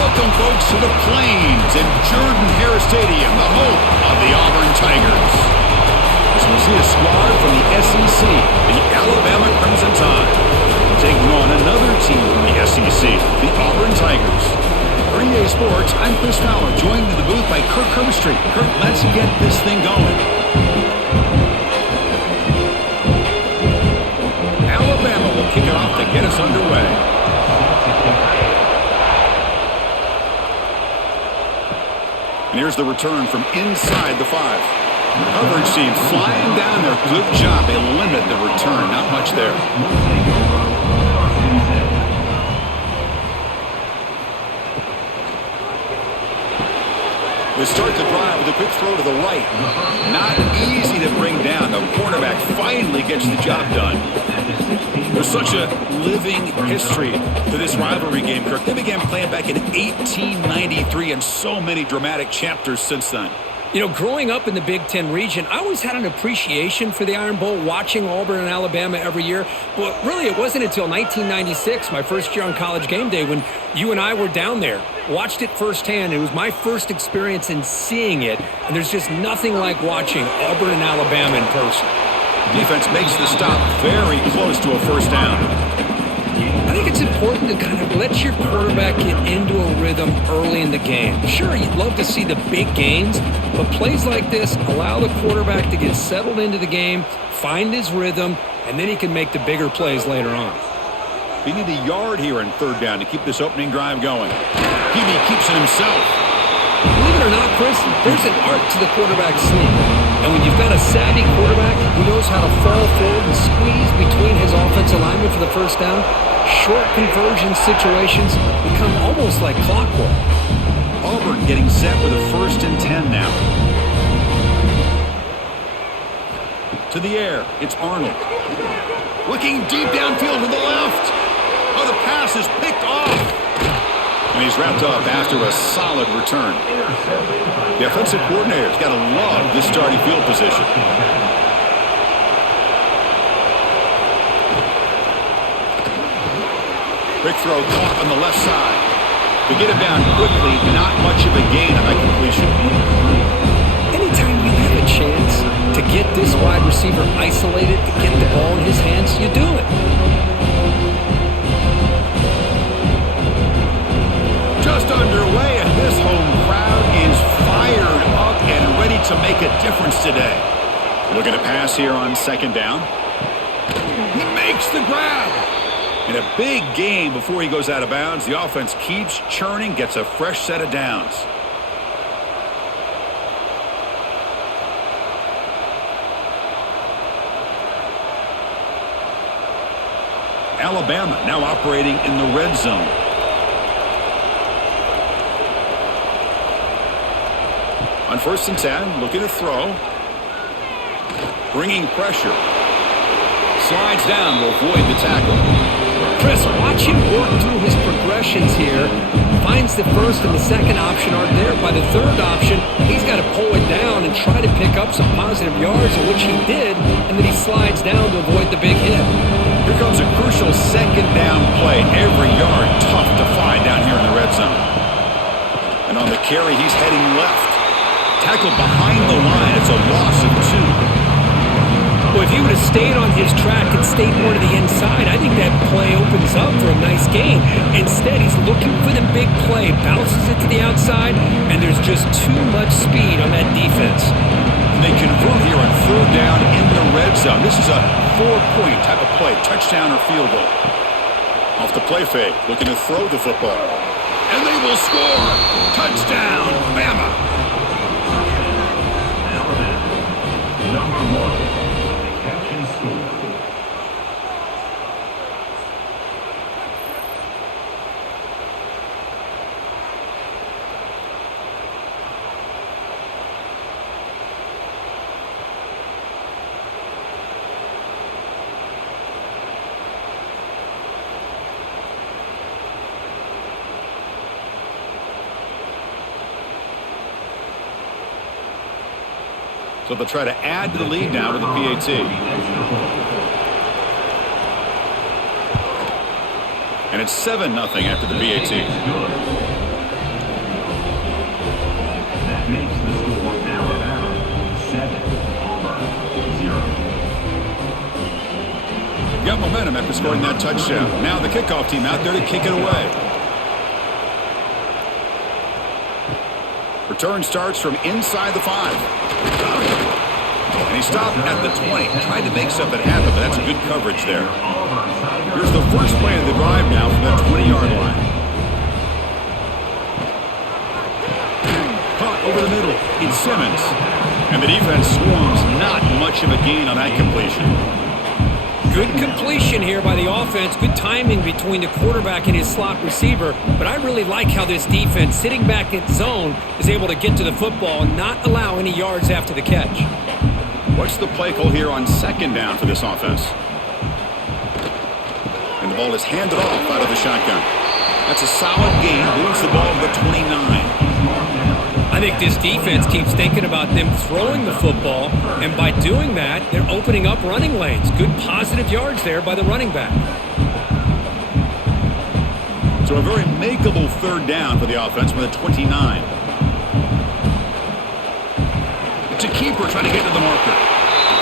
Welcome, folks, to the Plains in Jordan-Hare Stadium, the home of the Auburn Tigers. As we see a squad from the SEC, the Alabama Crimson Tide, taking on another team from the SEC, the Auburn Tigers. For EA Sports, I'm Chris Fowler, joined in the booth by Kirk Herbstreit. Kirk, let's get this thing going. Alabama will kick it off to get us underway. And here's the return from inside the 5. Coverage team flying down there. Good job. They limit the return. Not much there. They start the drive with a quick throw to the right. Not easy to bring down. The quarterback finally gets the job done. There's such a living history to this rivalry game, Kirk. They began playing back in 1893 and so many dramatic chapters since then. You know, growing up in the Big Ten region, I always had an appreciation for the Iron Bowl, watching Auburn and Alabama every year. But really, it wasn't until 1996, my first year on College Game Day, when you and I were down there. Watched it firsthand. It was my first experience in seeing it. And there's just nothing like watching Auburn and Alabama in person. Defense makes the stop very close to a first down. I think it's important to kind of let your quarterback get into a rhythm early in the game. Sure, you'd love to see the big gains, but plays like this allow the quarterback to get settled into the game, find his rhythm, and then he can make the bigger plays later on. We need a yard here in third down to keep this opening drive going. Hebe keeps it himself. Believe it or not, Chris, there's an art to the quarterback sneak. And when you've got a savvy quarterback who knows how to fall forward and squeeze between his offensive linemen for the first down, short conversion situations become almost like clockwork. Auburn getting set with a 1st and 10 now. To the air, it's Arnold. Looking deep downfield to the left. Oh, the pass is picked off. And he's wrapped up after a solid return. The offensive coordinator's got to love this starting field position. Quick throw caught on the left side. To get him down quickly, not much of a gain on that completion. Anytime you have a chance to get this wide receiver isolated, to get the ball in his hands, you do it. Just underway, and this home crowd is fired up and ready to make a difference today. Looking to pass here on 2nd down. He makes the grab. In a big game before he goes out of bounds, the offense keeps churning, gets a fresh set of downs. Alabama now operating in the red zone. On 1st and 10, looking to throw. Bringing pressure. Slides down to avoid the tackle. Chris, watch him work through his progressions here. Finds the 1st and the 2nd option aren't there. By the 3rd option, he's got to pull it down and try to pick up some positive yards, which he did, and then he slides down to avoid the big hit. Here comes a crucial 2nd down play. Every yard tough to find down here in the red zone. And on the carry, he's heading left. Tackled behind the line. It's a loss of 2. Well, if he would have stayed on his track and stayed more to the inside, I think that play opens up for a nice gain. Instead, he's looking for the big play, bounces it to the outside, and there's just too much speed on that defense. And they convert here on 3rd down in the red zone. This is a 4-point type of play, touchdown or field goal. Off the play fake, looking to throw the football. And they will score! Touchdown, Bama! Number 1. Catch and score. So they'll try to add to the lead now with the PAT. And it's 7-0 after the PAT. momentum after scoring that touchdown. Now the kickoff team out there to kick it away. Return starts from inside the 5. And he stopped at the 20. Tried to make something happen, but that's good coverage there. Here's the first play of the drive now from the 20-yard line. Caught over the middle. It's Simmons. And the defense swarms. Not much of a gain on that completion. Good completion here by the offense. Good timing between the quarterback and his slot receiver. But I really like how this defense, sitting back in zone, is able to get to the football and not allow any yards after the catch. What's the play call here on second down for this offense? And the ball is handed off out of the shotgun. That's a solid gain. Moves the ball to the 29. I think this defense keeps thinking about them throwing the football, and by doing that, they're opening up running lanes. Good positive yards there by the running back. So a very makeable third down for the offense with a 29. It's a keeper trying to get to the marker.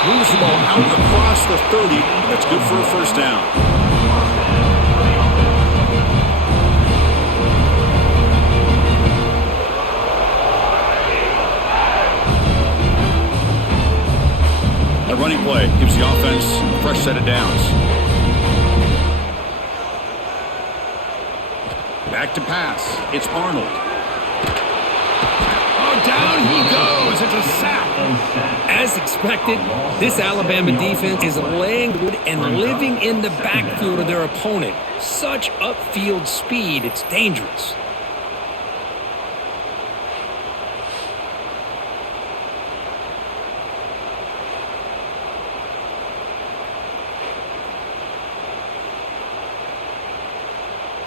Moves the ball out across the 30. That's good for a first down. That running play gives the offense a fresh set of downs. Back to pass. It's Arnold. Oh, down he goes. It's a sack. As expected, this Alabama defense is laying good and living in the backfield of their opponent. Such upfield speed, it's dangerous.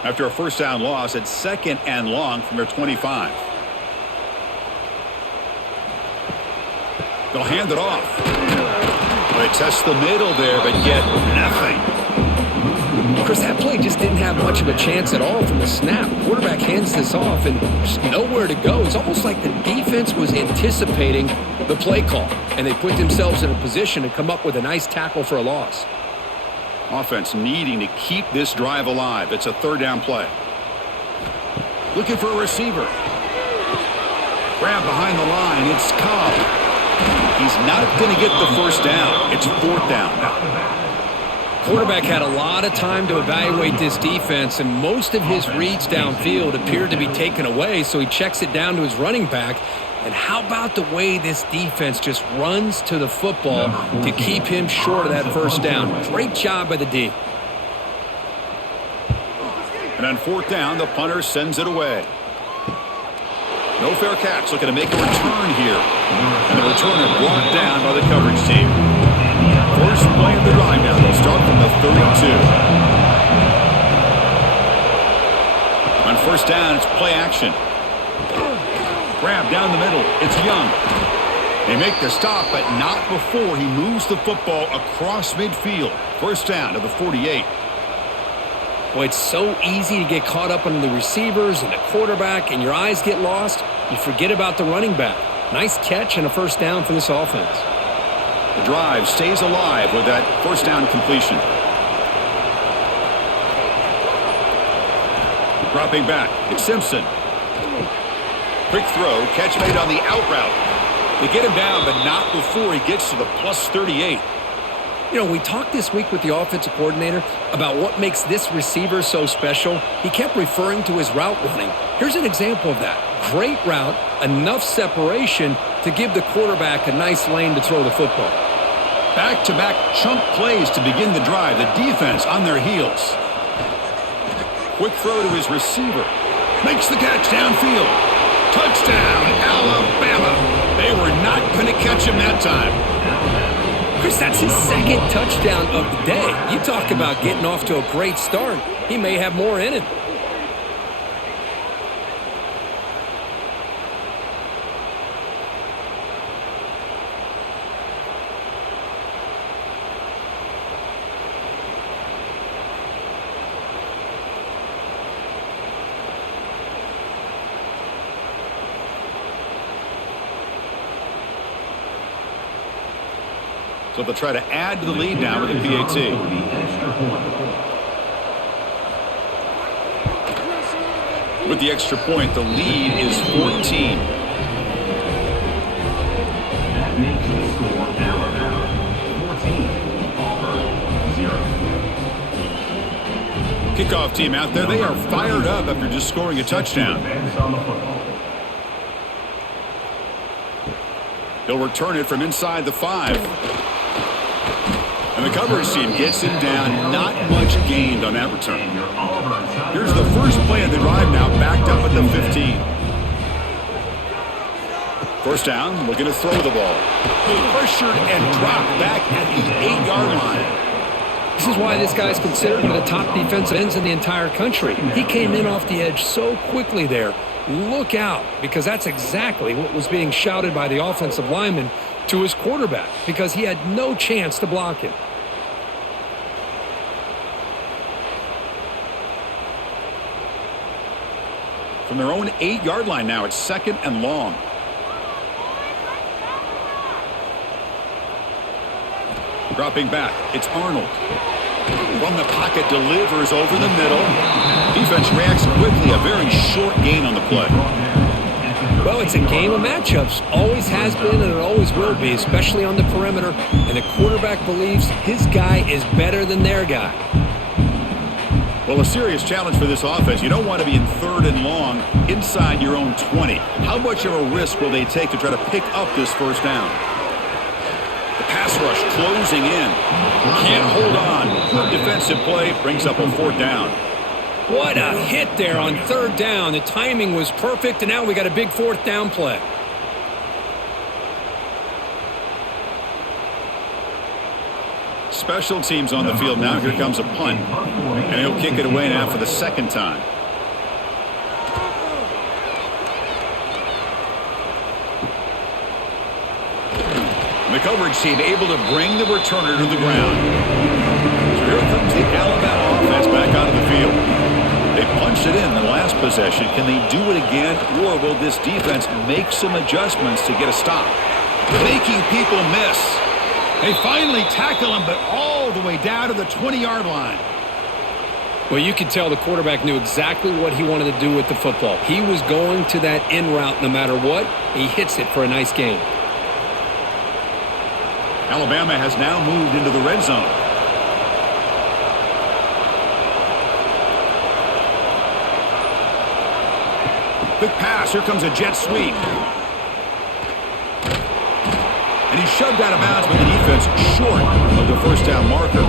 After a first down loss, it's second and long from their 25. They'll hand it off. They test the middle there, but get nothing. Chris, that play just didn't have much of a chance at all from the snap. Quarterback hands this off and just nowhere to go. It's almost like the defense was anticipating the play call, and they put themselves in a position to come up with a nice tackle for a loss. Offense needing to keep this drive alive. It's a third down play. Looking for a receiver. Grab behind the line. It's Cobb. He's not going to get the first down. It's fourth down now. Quarterback had a lot of time to evaluate this defense, and most of his reads downfield appeared to be taken away, so he checks it down to his running back. And how about the way this defense just runs to the football to keep him short of that first down? Great job by the D. And on fourth down, the punter sends it away. No fair catch. Looking to make a return here. And the returner brought down by the coverage team. First play of the drive now. They'll start from the 32. On first down, it's play action. Grab down the middle. It's Young. They make the stop, but not before he moves the football across midfield. First down to the 48. Boy, it's so easy to get caught up on the receivers and the quarterback, and your eyes get lost. You forget about the running back. Nice catch and a first down for this offense. The drive stays alive with that first down completion. Dropping back. It's Simpson. Quick throw, catch made on the out route. They get him down, but not before he gets to the plus 38. You know, we talked this week with the offensive coordinator about what makes this receiver so special. He kept referring to his route running. Here's an example of that. Great route, enough separation to give the quarterback a nice lane to throw the football. Back-to-back chunk plays to begin the drive. The defense on their heels. Quick throw to his receiver. Makes the catch downfield. Touchdown, Alabama. They were not going to catch him that time. Chris, that's his second touchdown of the day. You talk about getting off to a great start. He may have more in it. So they'll try to add to the lead now with the PAT. With the extra point, the lead is 14. That makes the score Alabama 14, Auburn 0. Kickoff team out there. They are fired up after just scoring a touchdown. He'll return it from inside the 5. And the coverage team gets him down. Not much gained on that return. Here's the first play of the drive now, backed up at the 15. First down, looking to throw the ball. Pressured and dropped back at the 8-yard line. This is why this guy's considered one of the top defensive ends in the entire country. He came in off the edge so quickly there. Look out, because that's exactly what was being shouted by the offensive lineman to his quarterback, because he had no chance to block him. From their own 8-yard line now, it's 2nd and long. Dropping back, it's Arnold. From the pocket, delivers over the middle. Defense reacts quickly, a very short gain on the play. Well, it's a game of matchups. Always has been and it always will be, especially on the perimeter. And the quarterback believes his guy is better than their guy. Well, a serious challenge for this offense. You don't want to be in 3rd and long inside your own 20. How much of a risk will they take to try to pick up this first down? The pass rush closing in. Can't hold on. Good defensive play brings up a 4th down. What a hit there on 3rd down. The timing was perfect, and now we got a big 4th down play. Special teams on the field now. Here comes a punt. And he'll kick it away now for the 2nd time. The coverage team able to bring the returner to the ground. So here comes the Alabama offense back out of the field. They punched it in the last possession. Can they do it again, or will this defense make some adjustments to get a stop? Making people miss. They finally tackle him, but all the way down to the 20-yard line. Well, you could tell the quarterback knew exactly what he wanted to do with the football. He was going to that in route no matter what. He hits it for a nice gain. Alabama has now moved into the red zone. Quick pass. Here comes a jet sweep. And he's shoved out of bounds with the defense short of the first down marker.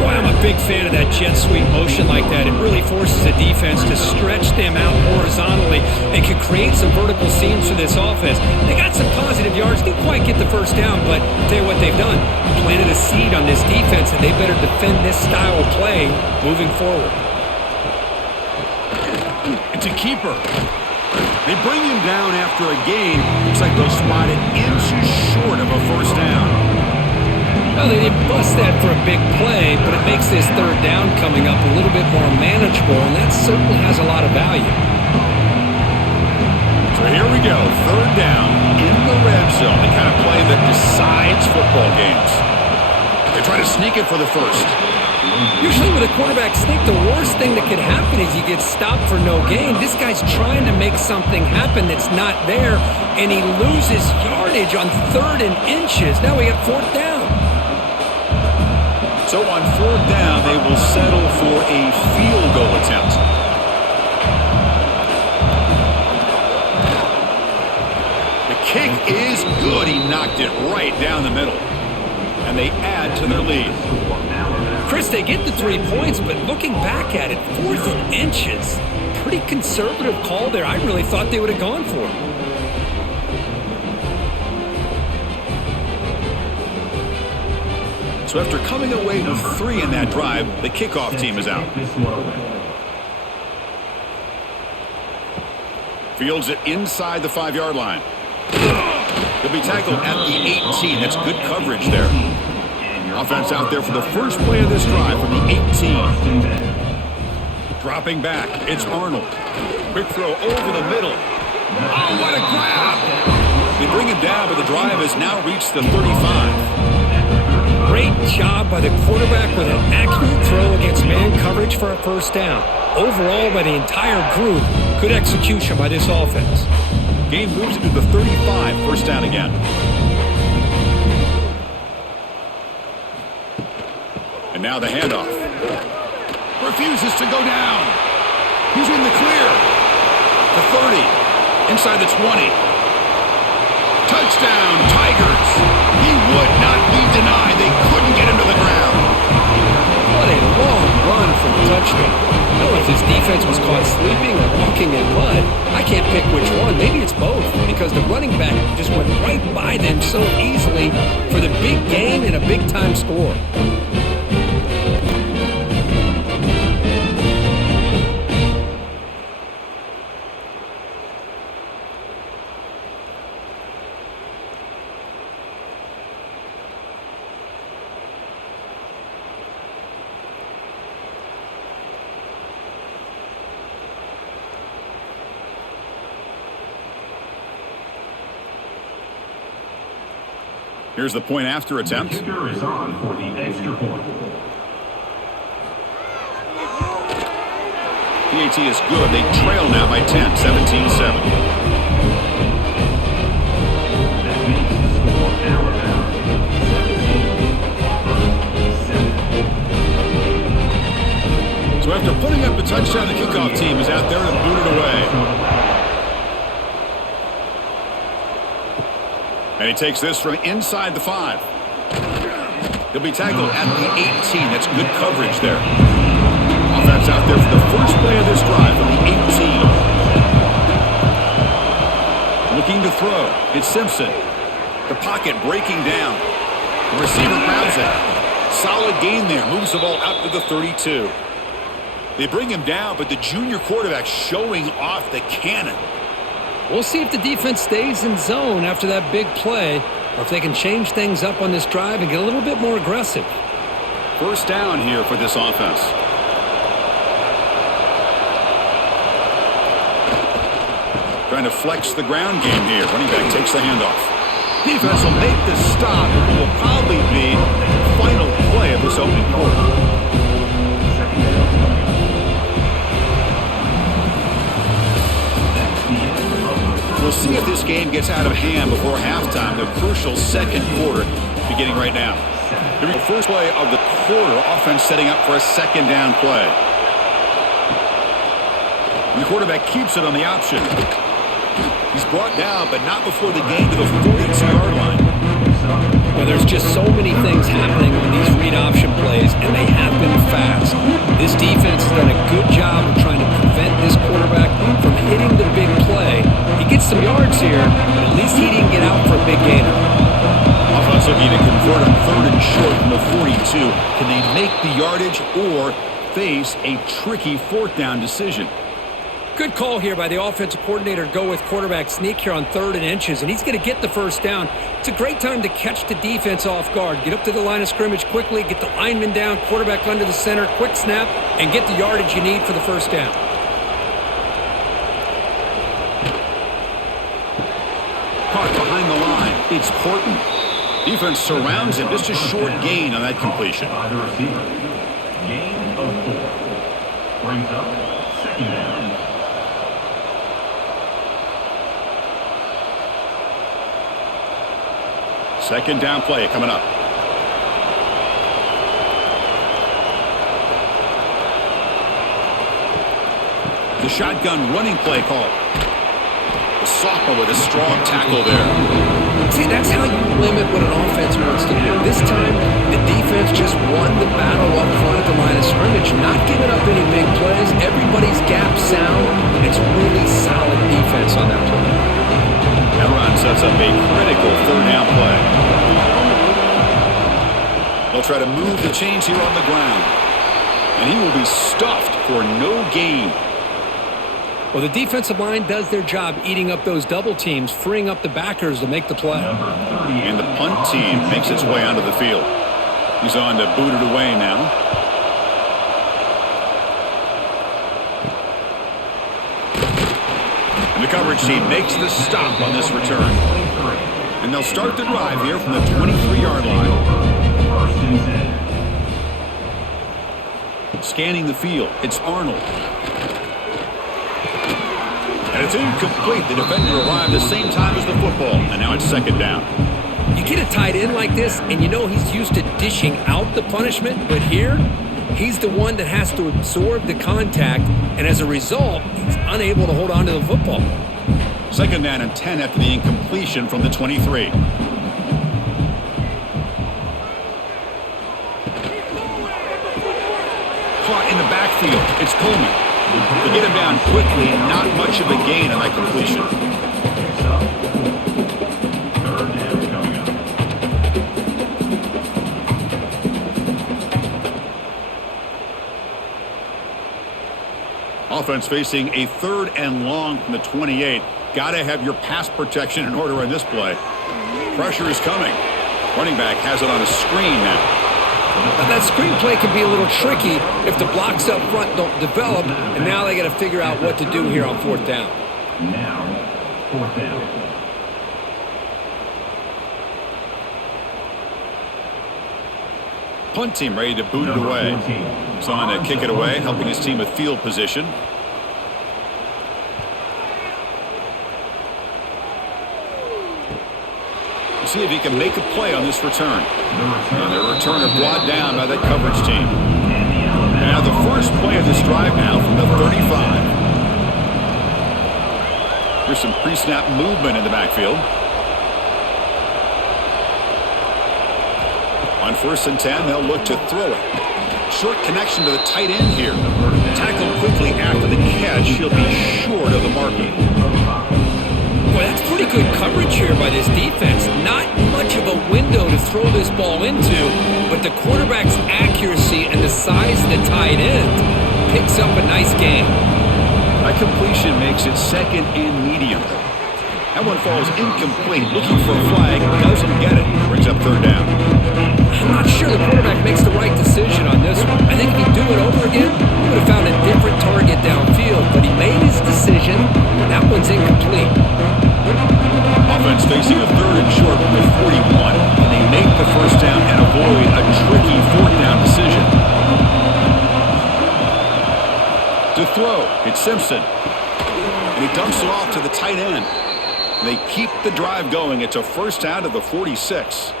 Boy, I'm a big fan of that jet sweep motion like that. It really forces the defense to stretch them out horizontally and can create some vertical seams for this offense. They got some positive yards. Didn't quite get the first down, but I'll tell you what they've done. Planted a seed on this defense, and they better defend this style of play moving forward. It's a keeper. They bring him down after a gain. Looks like they'll spot it inches short of a first down. Well, they didn't bust that for a big play, but it makes this 3rd down coming up a little bit more manageable, and that certainly has a lot of value. So here we go, 3rd down in the red zone, the kind of play that decides football games. They try to sneak it for the first. Usually with a quarterback sneak, the worst thing that could happen is he gets stopped for no gain. This guy's trying to make something happen that's not there, and he loses yardage on 3rd and inches. Now we got 4th down. So on 4th down, they will settle for a field goal attempt. The kick is good. He knocked it right down the middle. And they add to their lead. Chris, they get the 3 points, but looking back at it, 4th and inches. Pretty conservative call there. I really thought they would have gone for it. So after coming away with 3 in that drive, the kickoff team is out. Fields it inside the 5-yard line. He'll be tackled at the 18. That's good coverage there. Offense out there for the first play of this drive from the 18. Dropping back, it's Arnold. Quick throw over the middle. Oh, what a grab! They bring him down, but the drive has now reached the 35. Great job by the quarterback with an accurate throw against man coverage for a first down. Overall, by the entire group, good execution by this offense. Game moves into the 35, first down again. And now the handoff. Refuses to go down. He's in the clear. The 30. Inside the 20. Touchdown, Tigers. He would not be denied. They couldn't get him to the ground. What a long run for a touchdown. I don't know if his defense was caught sleeping or walking in mud. I can't pick which one. Maybe it's both, because the running back just went right by them so easily for the big gain and a big-time score. Here's the point after attempt. The kicker is on for the extra point. PAT is good. They trail now by 10, 17-7. That makes the score Alabama 17, Auburn 7. So after putting up the touchdown, the kickoff team is out there to boot it away. And he takes this from inside the 5. He'll be tackled at the 18. That's good coverage there. Offense out there for the first play of this drive from the 18. Looking to throw. It's Simpson. The pocket breaking down. The receiver grabs it. Solid gain there. Moves the ball out to the 32. They bring him down, but the junior quarterback showing off the cannon. We'll see if the defense stays in zone after that big play, or if they can change things up on this drive and get a little bit more aggressive. First down here for this offense. Trying to flex the ground game here. Running back takes the handoff. Defense will make the stop. It will probably be the final play of this opening quarter. We'll see if this game gets out of hand before halftime. The crucial second quarter beginning right now. Here we go. First play of the quarter. Offense setting up for a second down play. And the quarterback keeps it on the option. He's brought down, but not before the gain to the 42-yard line. Well, there's just so many things happening on these read option plays, and they happen fast. This defense has done a good job of trying to prevent this quarterback from hitting the big play. He gets some yards here, but at least he didn't get out for a big gainer. Offense looking to convert on 3rd and short from the 42. Can they make the yardage or face a tricky 4th down decision? Good call here by the offensive coordinator to go with quarterback sneak here on 3rd and inches, and he's going to get the first down. It's a great time to catch the defense off guard. Get up to the line of scrimmage quickly, get the lineman down, quarterback under the center, quick snap, and get the yardage you need for the first down. Caught behind the line. It's Horton. Defense surrounds him. Just a short gain on that completion. By the receiver. Gain of 4. Brings up second down. Second down play coming up. The shotgun running play call. The sophomore with a strong tackle there. See, that's how you limit what an offense wants to do. This time, the defense just won the battle up front at the line of scrimmage, not giving up any big plays. Everybody's gap sound. It's really solid defense on that play. That run sets up a critical 3rd down play. They'll try to move the chains here on the ground. And he will be stuffed for no gain. Well, the defensive line does their job eating up those double teams, freeing up the backers to make the play. And the punt team makes its way onto the field. He's on to boot it away now. And the coverage team makes the stop on this return. And they'll start the drive here from the 23-yard line. and 10. Scanning the field, it's Arnold. And it's incomplete. The defender arrived the same time as the football, and now it's second down. You get a tight end like this, and you know he's used to dishing out the punishment, but here, he's the one that has to absorb the contact, and as a result, he's unable to hold on to the football. Second down and 10 after the incompletion from the 23. Caught in the backfield. It's Coleman. To get him down quickly, not much of a gain on that completion. Third down coming up. Offense facing a third and long from the 28. Got to have your pass protection in order in this play. Pressure is coming. Running back has it on a screen now. Now, that screen play can be a little tricky if the blocks up front don't develop, and now they got to figure out what to do here on fourth down. Now, fourth down. Punt team ready to boot it away. He's on to kick it away, helping his team with field position. See if he can make a play on this return. And the returner brought down by that coverage team. And now the first play of this drive now from the 35. Here's some pre-snap movement in the backfield. On first and 10, they'll look to throw it. Short connection to the tight end here. Tackled quickly after the catch. He'll be short of the marking. Boy, that's pretty good coverage here by this defense. Not much of a window to throw this ball into, but the quarterback's accuracy and the size of the tight end picks up a nice gain. That completion makes it second and medium. That one falls incomplete. Looking for a flag, doesn't get it. Brings up third down. I'm not sure the quarterback makes the right decision on this one. I think if he'd do it over again, he would have found a different target downfield, but he made his decision. That one's incomplete. Offense facing a third and short from the 41, and they make the first down and avoid a tricky fourth down decision. To throw, it's Simpson. And he dumps it off to the tight end. They keep the drive going. It's a first down to the 46.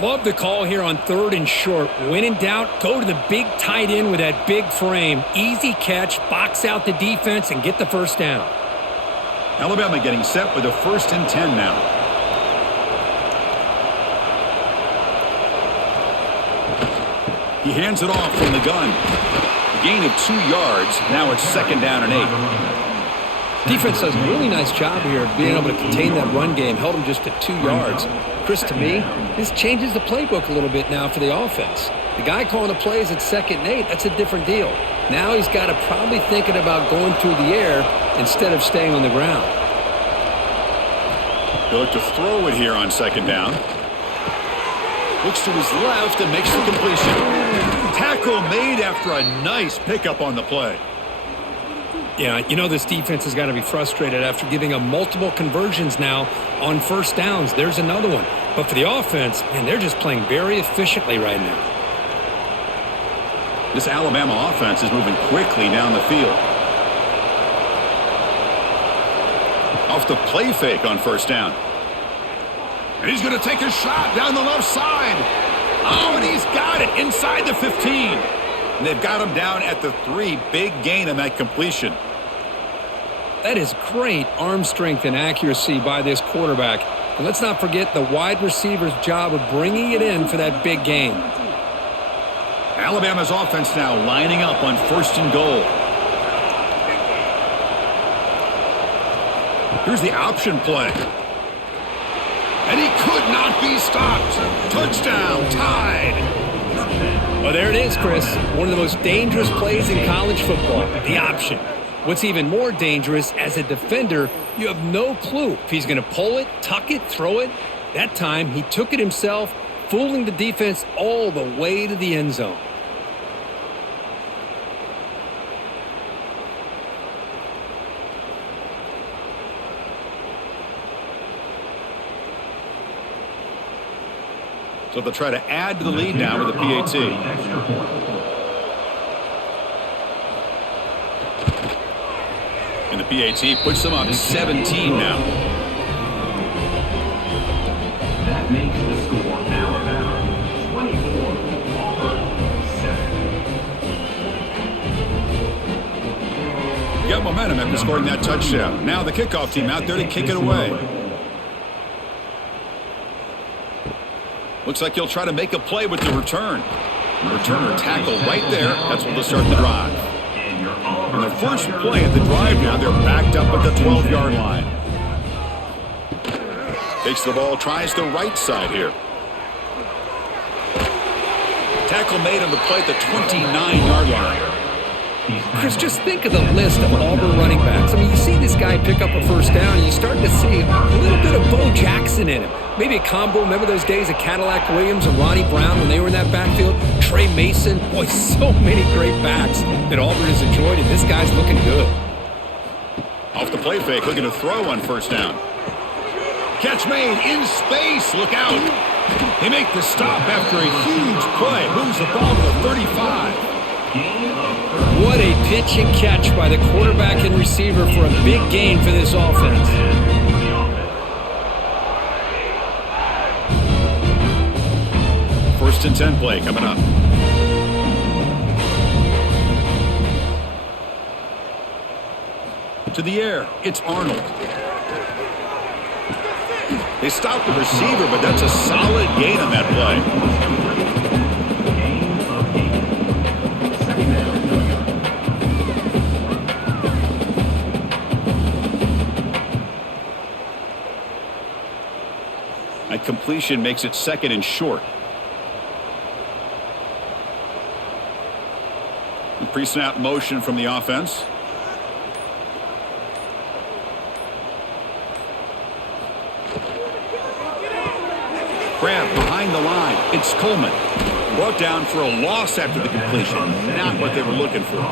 Love the call here on third and short. When in doubt, go to the big tight end with that big frame. Easy catch, box out the defense, and get the first down. Alabama getting set with a first and 10 now. He hands it off from the gun. A gain of 2 yards. Now it's second down and 8. Defense does a really nice job here of being able to contain that run game. Held him just to 2 yards. Chris, to me, this changes the playbook a little bit now for the offense. The guy calling the plays at second and 8, that's a different deal. Now he's got to probably thinking about going through the air instead of staying on the ground. He'll look to throw it here on second down. Looks to his left and makes the completion. Tackle made after a nice pickup on the play. Yeah, you know this defense has got to be frustrated after giving up multiple conversions now on first downs. There's another one. But for the offense, man, they're just playing very efficiently right now. This Alabama offense is moving quickly down the field. Off the play fake on first down. And he's going to take a shot down the left side. Oh, and he's got it inside the 15. And they've got him down at the 3. Big gain on that completion. That is great arm strength and accuracy by this quarterback. And let's not forget the wide receiver's job of bringing it in for that big gain. Alabama's offense now lining up on first and goal. Here's the option play. And he could not be stopped. Touchdown, tied. Well, there it is, Chris. One of the most dangerous plays in college football, the option. What's even more dangerous, as a defender, you have no clue if he's going to pull it, tuck it, throw it. That time, he took it himself, fooling the defense all the way to the end zone. So they'll try to add to the lead now with a PAT. And the PAT puts them up 17 now. That makes the score Alabama 24, Auburn 7. Got momentum after scoring that touchdown. Now the kickoff team out there to kick it away. Looks like he'll try to make a play with the return. Returner tackle right there. That's where they'll start the drive. And the first play of the drive now, they're backed up at the 12-yard line. Takes the ball, tries the right side here. Tackle made on the play at the 29-yard line. Chris, just think of the list of Auburn running backs. I mean, you see this guy pick up a first down, and you're starting to see a little bit of Bo Jackson in him. Maybe a combo. Remember those days of Cadillac Williams and Ronnie Brown when they were in that backfield? Trey Mason. Boy, so many great backs that Auburn has enjoyed, and this guy's looking good. Off the play fake, looking to throw on first down. Catch made in space. Look out. They make the stop after a huge play. Moves the ball to the 35. What a pitch and catch by the quarterback and receiver for a big gain for this offense. First and 10 play coming up. To the air, it's Arnold. They stopped the receiver, but that's a solid gain on that play. A completion makes it second and short. The pre-snap motion from the offense. Grab behind the line. It's Coleman. Brought down for a loss after the completion. Not what they were looking for.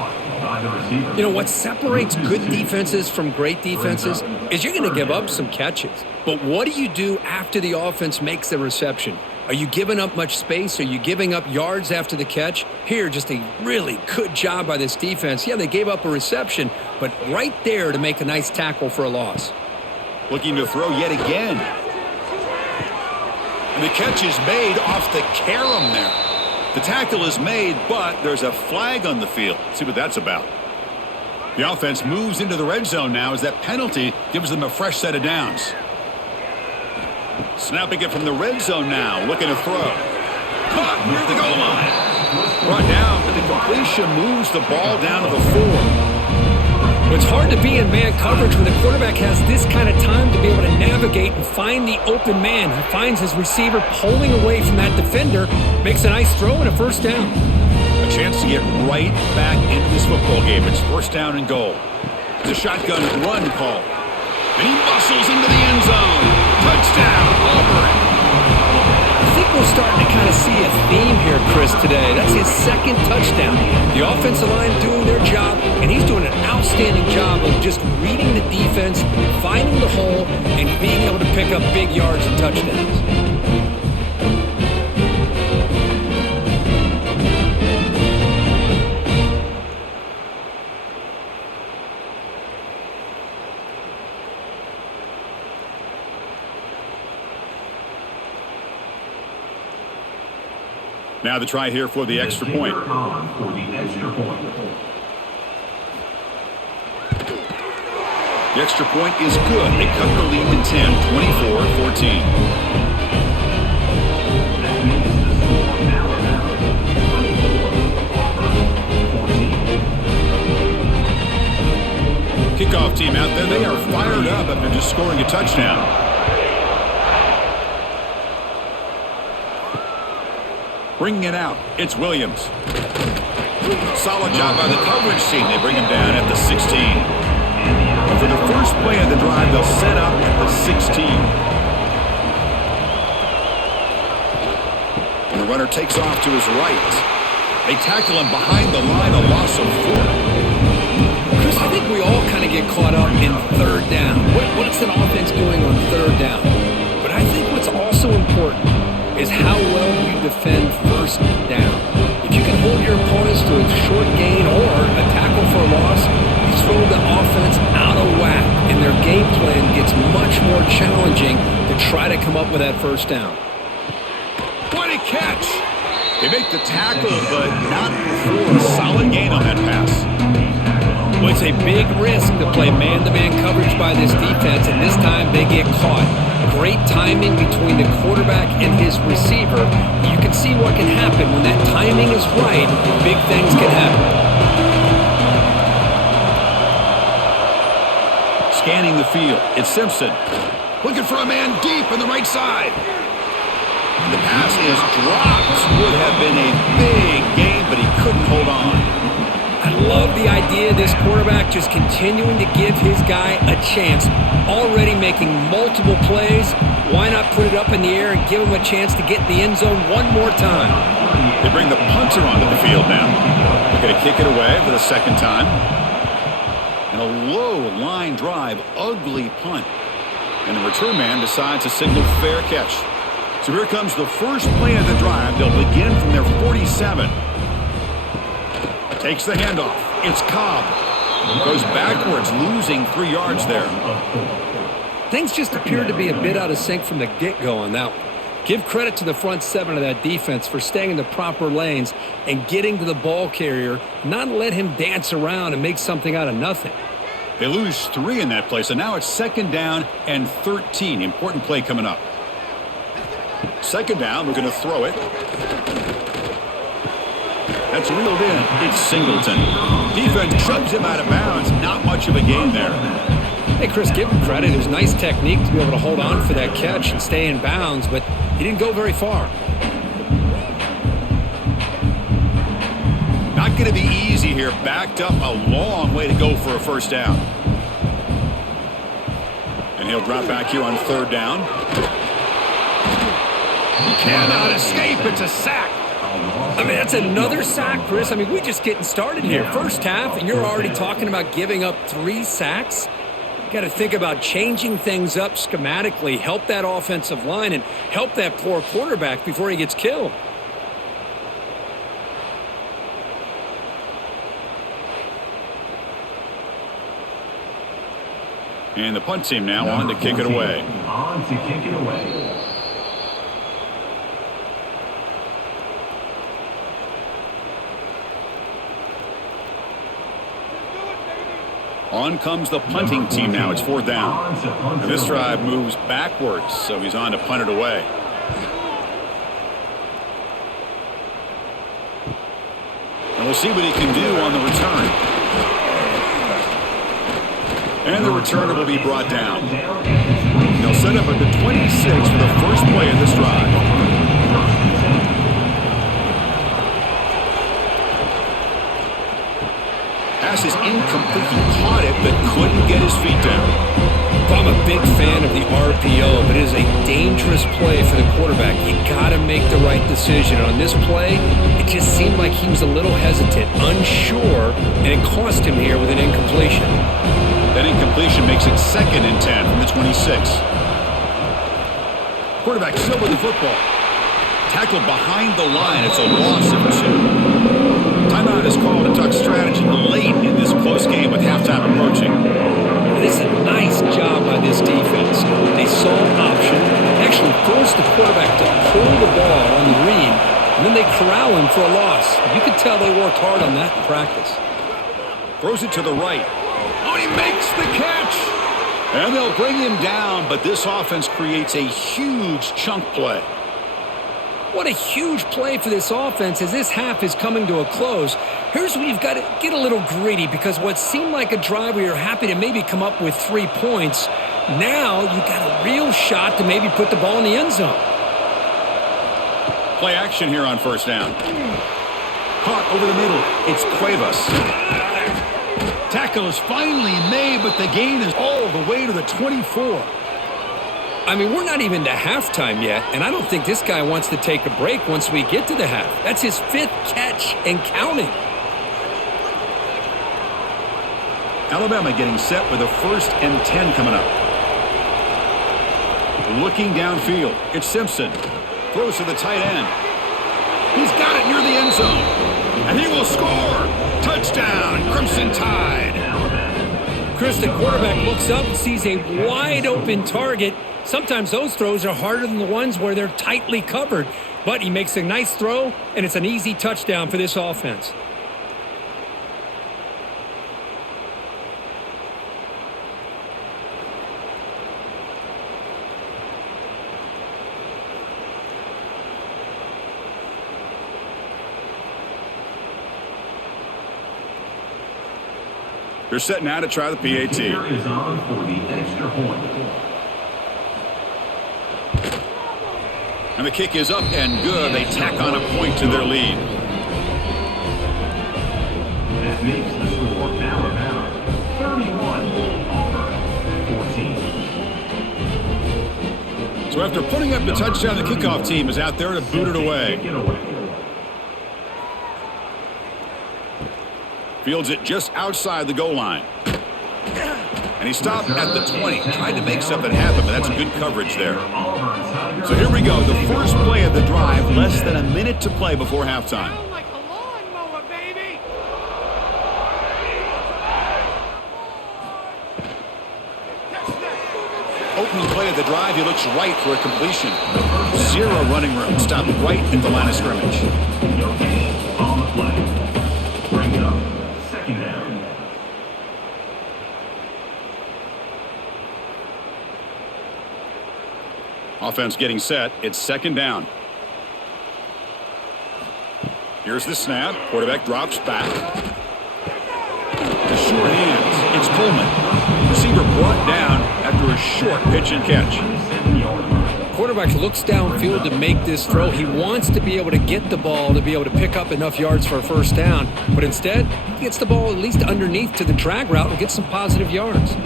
You know, what separates good defenses from great defenses is you're going to give up some catches. But what do you do after the offense makes the reception? Are you giving up much space? Are you giving up yards after the catch? Here, just a really good job by this defense. Yeah, they gave up a reception, but right there to make a nice tackle for a loss. Looking to throw yet again. And the catch is made off the carom there. The tackle is made, but there's a flag on the field. Let's see what that's about. The offense moves into the red zone now as that penalty gives them a fresh set of downs. Snapping it from the red zone now, looking to throw. Caught near the goal line. Brought down, but the completion moves the ball down to the 4. It's hard to be in man coverage when the quarterback has this kind of time to be able to navigate and find the open man. He finds his receiver pulling away from that defender, makes a nice throw and a first down. A chance to get right back into this football game. It's first down and goal. It's a shotgun run call. And he muscles into the end zone. Touchdown, Auburn. I think we're starting to kind of see a theme here, Chris, today. That's his second touchdown. The offensive line doing their job, and he's doing an outstanding job of just reading the defense, finding the hole, and being able to pick up big yards and touchdowns. Now the try here for the extra point. The extra point is good. They cut the lead to 10, 24-14. Kickoff team out there. They are fired up after just scoring a touchdown. Bringing it out, it's Williams. Solid job by the coverage team. They bring him down at the 16. And for the first play of the drive, they'll set up at the 16. And the runner takes off to his right. They tackle him behind the line, a loss of 4. Chris, I think we all kind of get caught up in third down. What's an offense doing on third down? But I think what's also important is how well challenging to try to come up with that first down. What a catch! They make the tackle, but not before a solid gain on that pass. Well, it's a big risk to play man-to-man coverage by this defense, and this time they get caught. Great timing between the quarterback and his receiver. You can see what can happen when that timing is right. Big things can happen. Scanning the field, it's Simpson. Looking for a man deep on the right side. And the pass is dropped. Would have been a big gain, but he couldn't hold on. I love the idea of this quarterback just continuing to give his guy a chance. Already making multiple plays. Why not put it up in the air and give him a chance to get in the end zone one more time? They bring the punter onto the field now. They're going to kick it away for the second time. And a low line drive, ugly punt. And the return man decides to signal fair catch. So here comes the first play of the drive. They'll begin from their 47. Takes the handoff. It's Cobb. Goes backwards, losing 3 yards there. Things just appeared to be a bit out of sync from the get-go on that one. Give credit to the front seven of that defense for staying in the proper lanes and getting to the ball carrier, not let him dance around and make something out of nothing. They lose 3 in that play, so now it's 2nd down and 13. Important play coming up. 2nd down, we're going to throw it. That's reeled in. It's Singleton. Defense shoves him out of bounds. Not much of a gain there. Hey, Chris, give him credit. It was nice technique to be able to hold on for that catch and stay in bounds, but he didn't go very far. Not going to be easy here. Backed up a long way to go for a first down. And he'll drop back here on 3rd down. Cannot escape. It's a sack. I mean, that's another sack, Chris. I mean, we're just getting started here. First half, and you're already talking about giving up 3 sacks. You got to think about changing things up schematically, help that offensive line, and help that poor quarterback before he gets killed. And the punt team now on to kick it away. On to kick it away. On comes the punting team now. It's 4th down. And this drive moves backwards, so he's on to punt it away. And we'll see what he can do on the return. And the returner will be brought down. They'll set up at the 26 for the first play of this drive. Pass is incomplete. He caught it, but couldn't get his feet down. I'm a big fan of the RPO, but it is a dangerous play for the quarterback. You got to make the right decision. On this play, it just seemed like he was a little hesitant, unsure, and it cost him here with an incompletion. That incompletion makes it 2nd and 10 from the 26. Quarterback still with the football. Tackled behind the line. It's a loss of 2. Timeout is called to talk strategy late in this close game with halftime approaching. This is a nice job by this defense. They saw an option, actually forced the quarterback to pull the ball on the read, and then they corral him for a loss. You could tell they worked hard on that in practice. Throws it to the right. Oh, he makes the catch! And they'll bring him down, but this offense creates a huge chunk play. What a huge play for this offense as this half is coming to a close. Here's where you've got to get a little greedy, because what seemed like a drive where you're happy to maybe come up with 3 points, now you've got a real shot to maybe put the ball in the end zone. Play action here on 1st down. Caught over the middle. It's Cuevas. Tackle is finally made, but the gain is all the way to the 24. I mean, we're not even to halftime yet, and I don't think this guy wants to take a break once we get to the half. That's his 5th catch and counting. Alabama getting set with a 1st and 10 coming up. Looking downfield, it's Simpson. Throws to the tight end. He's got it near the end zone. And he will score. Touchdown, Crimson Tide. Chris, the quarterback looks up and sees a wide open target. Sometimes those throws are harder than the ones where they're tightly covered. But he makes a nice throw, and it's an easy touchdown for this offense. They're set now to try the PAT. Kicker is on for the extra point. And the kick is up and good. They tack on a point to their lead. That makes the score Alabama 31, Auburn 14. So after putting up the touchdown, the kickoff team is out there to boot it away. Kick it away. Fields it just outside the goal line. And he stopped at the 20. Tried to make something happen, but that's good coverage there. So here we go. The first play of the drive. Less than a minute to play before halftime. Like a lawnmower, baby. Opening play of the drive. He looks right for a completion. Zero running room. Stopped right at the line of scrimmage. No gain on the play. Brings up second down. Offense getting set. It's second down. Here's the snap. Quarterback drops back. The short hands. It's Coleman. Receiver brought down after a short pitch and catch. Quarterback looks downfield to make this throw. He wants to be able to get the ball to be able to pick up enough yards for a first down. But instead, he gets the ball at least underneath to the drag route and gets some positive yards.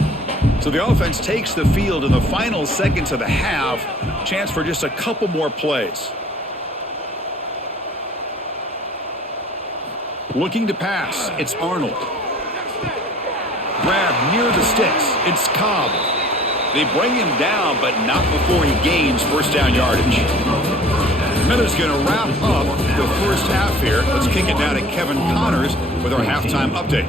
So the offense takes the field in the final seconds of the half. Chance for just a couple more plays. Looking to pass. It's Arnold. Grab near the sticks. It's Cobb. They bring him down, but not before he gains first down yardage. Miller's going to wrap up the first half here. Let's kick it down to Kevin Connors with our halftime update.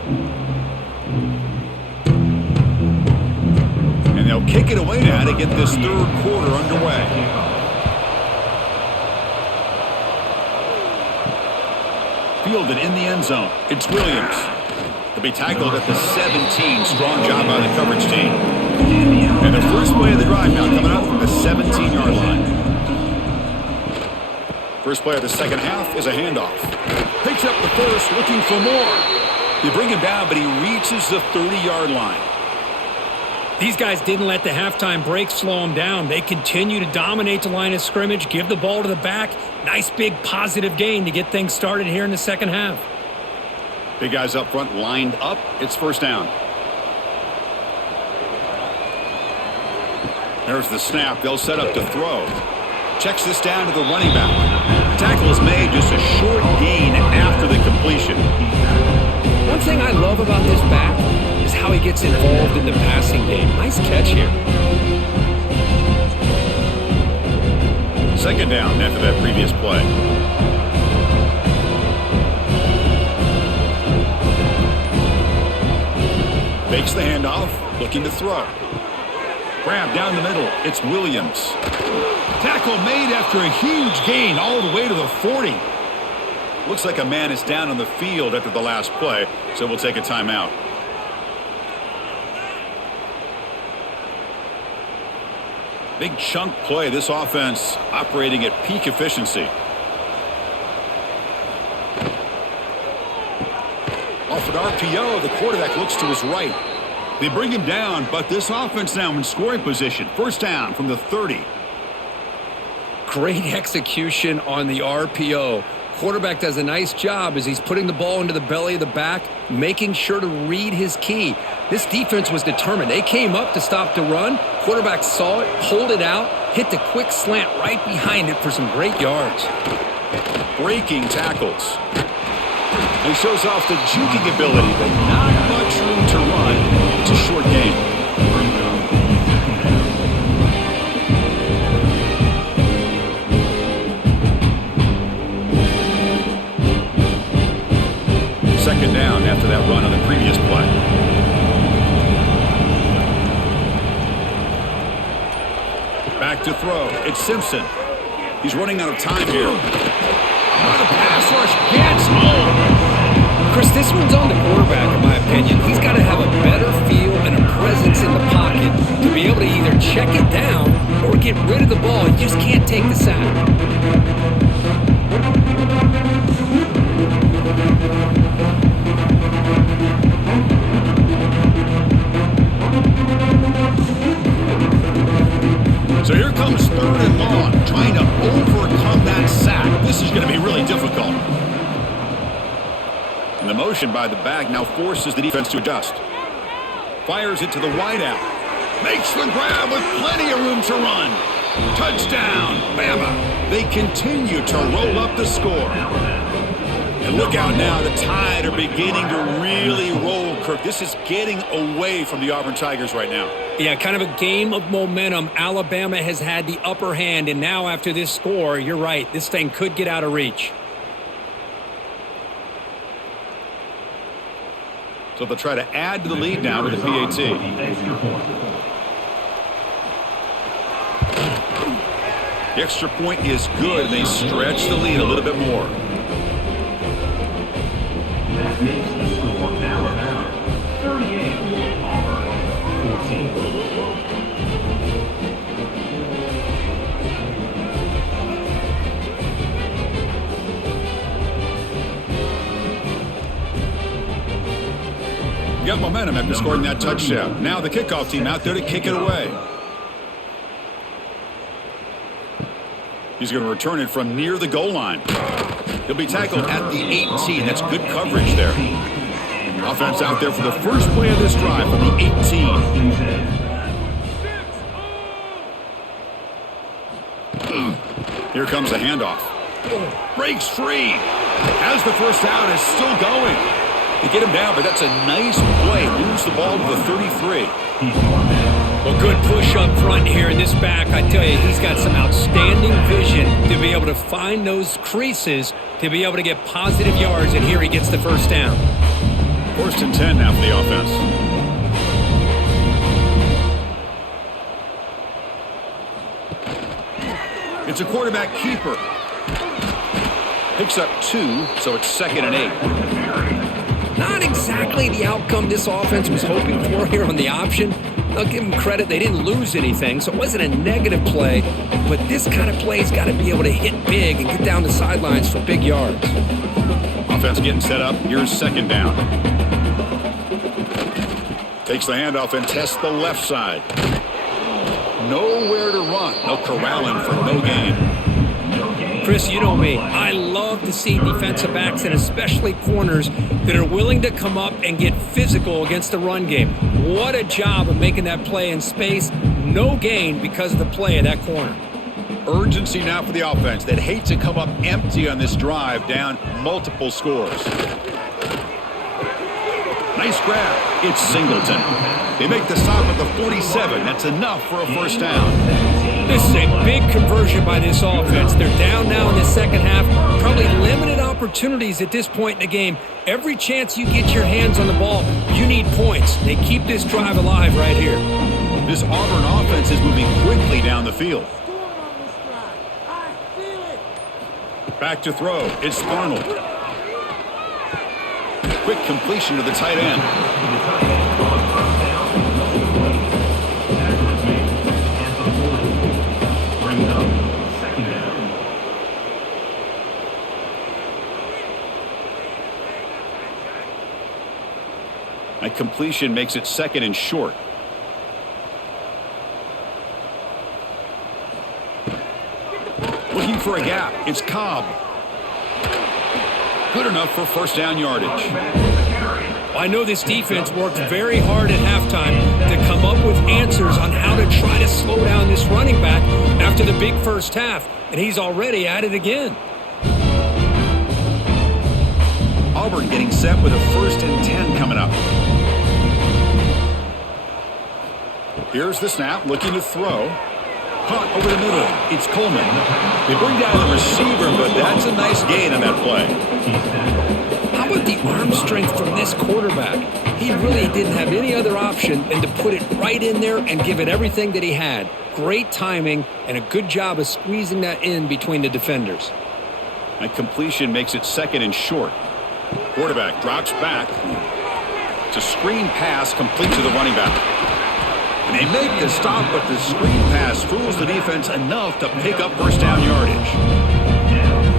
And they'll kick it away now to get this third quarter underway. Fielded in the end zone. It's Williams. He'll be tackled at the 17. Strong job by the coverage team. And the first play of the drive now coming up from the 17-yard line. First play of the second half is a handoff. Picks up the first, looking for more. They bring him down, but he reaches the 30-yard line. These guys didn't let the halftime break slow them down. They continue to dominate the line of scrimmage, give the ball to the back. Nice big positive gain to get things started here in the second half. Big guys up front lined up. It's first down. There's the snap. They'll set up to throw. Checks this down to the running back. Tackle is made, just a short gain after the completion. One thing I love about this back is how he gets involved in the passing game. Nice catch here. Second down after that previous play. Fakes the handoff, looking to throw. Grab down the middle. It's Williams. Tackle made after a huge gain all the way to the 40. Looks like a man is down on the field after the last play, so we'll take a timeout. Big chunk play. This offense operating at peak efficiency. Off an RPO, the quarterback looks to his right. They bring him down, but this offense now in scoring position. First down from the 30. Great execution on the RPO. Quarterback does a nice job as he's putting the ball into the belly of the back, making sure to read his key. This defense was determined. They came up to stop the run. Quarterback saw it, pulled it out, hit the quick slant right behind it for some great yards. Breaking tackles. He shows off the juking ability, but not much room to run. It's a short game. Second down after that run on the previous play. Back to throw. It's Simpson. He's running out of time here. The pass rush gets home. Chris, this one's on the quarterback, in my opinion. He's got to have a better feel and a presence in the pocket to be able to either check it down or get rid of the ball. He just can't take the sack. So here comes 3rd and long, trying to overcome that sack. This is going to be really difficult. And the motion by the back now forces the defense to adjust. Fires it to the wideout. Makes the grab with plenty of room to run. Touchdown, Bama. They continue to roll up the score. And look out now, the Tide are beginning to really roll, Kirk. This is getting away from the Auburn Tigers right now. Yeah, kind of a game of momentum. Alabama has had the upper hand, and now after this score, you're right, this thing could get out of reach. So they'll try to add to the lead now with the PAT. The extra point is good. They stretch the lead a little bit more. That makes the score Alabama 38, Auburn 14. Got momentum after scoring that touchdown. Now the kickoff team out there to kick it away. He's going to return it from near the goal line. He'll be tackled at the 18. That's good coverage there. Offense out there for the first play of this drive from the 18. Here comes the handoff. Breaks free. Has the first down, is still going. They get him down, but that's a nice play. Moves the ball to the 33. Well, good push up front here in this back. I tell you, he's got some outstanding vision to be able to find those creases, to be able to get positive yards, and here he gets the first down. 1st and 10 now for the offense. It's a quarterback keeper. Picks up 2, so it's 2nd and 8. Not exactly the outcome this offense was hoping for here on the option. I'll give them credit. They didn't lose anything, so it wasn't a negative play. But this kind of play's got to be able to hit big and get down the sidelines for big yards. Offense getting set up. Here's 2nd down. Takes the handoff and tests the left side. Nowhere to run. No corralling for no gain. Chris, you know me. I love to see defensive backs and especially corners that are willing to come up and get physical against the run game. What a job of making that play in space. No gain because of the play of that corner. Urgency now for the offense that hate to come up empty on this drive, down multiple scores. Nice grab. It's Singleton. They make the stop at the 47. That's enough for a first down. This is a big conversion by this offense. They're down now in the second half. Probably limited opportunities at this point in the game. Every chance you get your hands on the ball, you need points. They keep this drive alive right here. This Auburn offense is moving quickly down the field. Back to throw. It's Arnold. Quick completion to the tight end. A completion makes it 2nd and short. Looking for a gap. It's Cobb. Good enough for first down yardage. I know this defense worked very hard at halftime to come up with answers on how to try to slow down this running back after the big first half, and he's already at it again. Auburn getting set with a 1st and 10 coming up. Here's the snap, looking to throw. Caught over the middle. It's Coleman. They bring down the receiver, but that's a nice gain on that play. How about the arm strength from this quarterback? He really didn't have any other option than to put it right in there and give it everything that he had. great timing and a good job of squeezing that in between the defenders. And completion makes it 2nd and short. Quarterback drops back. It's a screen pass complete to the running back. And they make the stop, but the screen pass fools the defense enough to pick up first down yardage.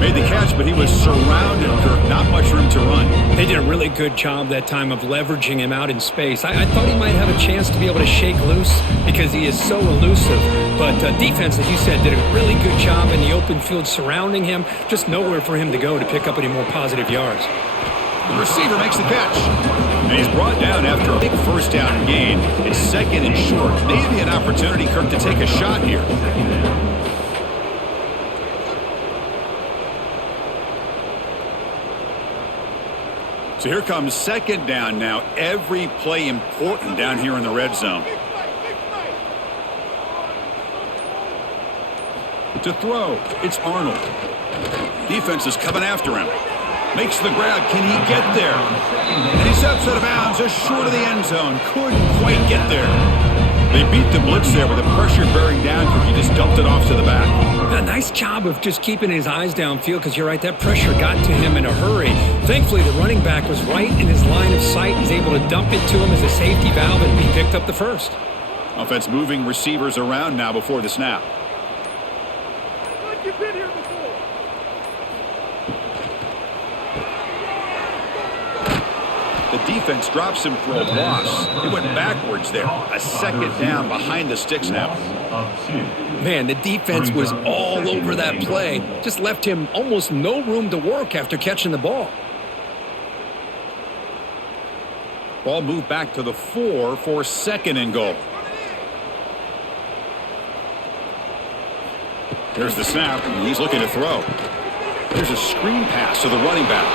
Made the catch, but he was surrounded, Kirk. Not much room to run. They did a really good job that time of leveraging him out in space. I thought he might have a chance to be able to shake loose because he is so elusive. But defense, as you said, did a really good job in the open field surrounding him. Just nowhere for him to go to pick up any more positive yards. The receiver makes the catch. And he's brought down after a big first down gain. It's 2nd and short. Maybe an opportunity, Kirk, to take a shot here. So here comes 2nd down now. Every play important down here in the red zone. To throw, it's Arnold. Defense is coming after him. Makes the grab. Can he get there? And he steps out of bounds just short of the end zone. Couldn't quite get there. They beat the blitz there with the pressure bearing down. He just dumped it off to the back. A nice job of just keeping his eyes downfield because you're right, that pressure got to him in a hurry. Thankfully, the running back was right in his line of sight. He's able to dump it to him as a safety valve, and he picked up the first. Offense moving receivers around now before the snap. You've been here before. The defense drops him for a loss. He went backwards there. A 2nd down behind the sticks now. Man, the defense was all over that play. Just left him almost no room to work after catching the ball. Ball moved back to the 4 for 2nd and goal. There's the snap, and he's looking to throw. There's a screen pass to the running back.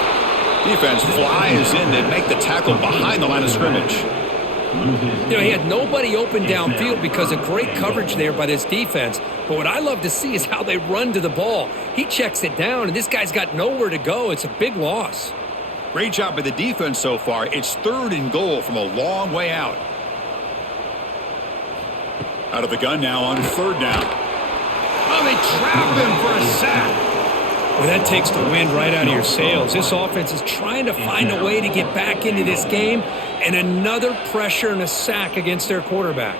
Defense flies in to make the tackle behind the line of scrimmage. You know, he had nobody open downfield because of great coverage there by this defense. But what I love to see is how they run to the ball. He checks it down, and this guy's got nowhere to go. It's a big loss. Great job by the defense so far. It's 3rd and goal from a long way out. Out of the gun now on 3rd down. Oh, they trap him for a sack. Well, that takes the wind right out of your sails. This offense is trying to find a way to get back into this game, and another pressure and a sack against their quarterback.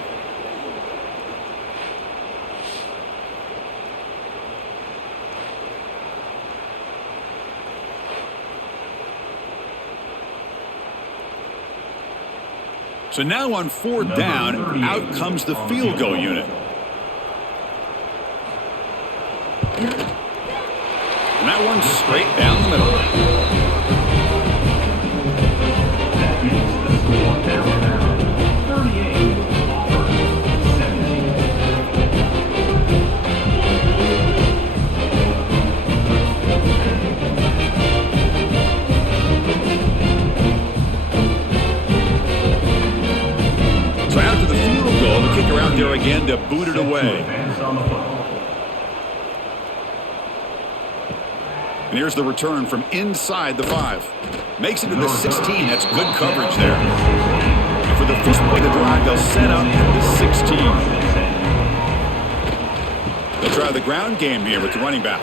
So now on 4th down, out comes the field goal unit. And that one's straight down the middle. That makes the score now 38, Auburn 17. So after the field goal, the kicker out there again to boot it away. And here's the return from inside the 5. Makes it to the 16. That's good coverage there. And for the first play of the drive, they'll set up at the 16. They'll try the ground game here with the running back.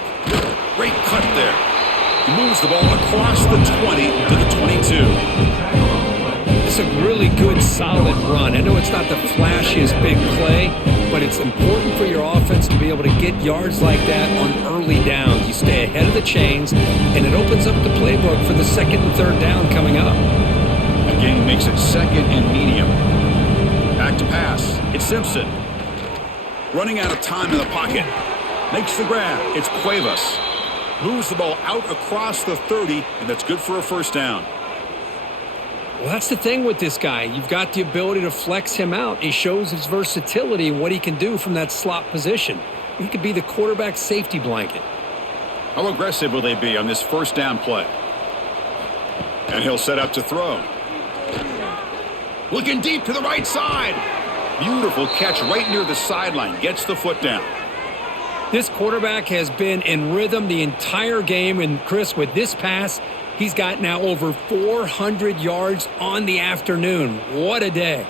Great cut there. He moves the ball across the 20 to the 22. It's a really good, solid run. I know it's not the flashiest big play, but it's important for your offense to be able to get yards like that on early downs. You stay ahead of the chains, and it opens up the playbook for the 2nd and 3rd down coming up. Again, makes it 2nd and medium. Back to pass. It's Simpson. Running out of time in the pocket. Makes the grab. It's Cuevas. Moves the ball out across the 30, and that's good for a first down. Well, that's the thing with this guy. You've got the ability to flex him out. He shows his versatility and what he can do from that slot position. He could be the quarterback safety blanket. How aggressive will they be on this first down play? And he'll set up to throw. Looking deep to the right side. Beautiful catch right near the sideline. Gets the foot down. This quarterback has been in rhythm the entire game, and Chris, with this pass, he's got now over 400 yards on the afternoon. What a day.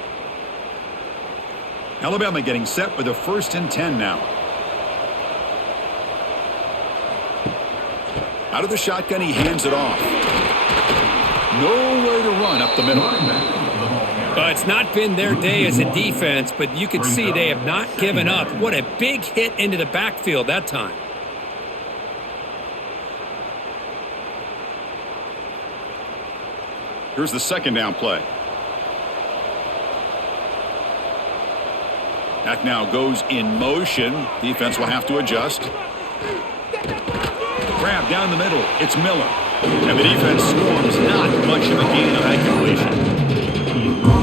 Alabama getting set with a 1st and 10 now. Out of the shotgun, he hands it off. Nowhere to run up the middle. Well, it's not been their day as a defense, but you can see they have not given up. What a big hit into the backfield that time. Here's the 2nd down play. Back now goes in motion. Defense will have to adjust. Grab down the middle. It's Miller. And the defense swarms. Not much of a gain on that completion.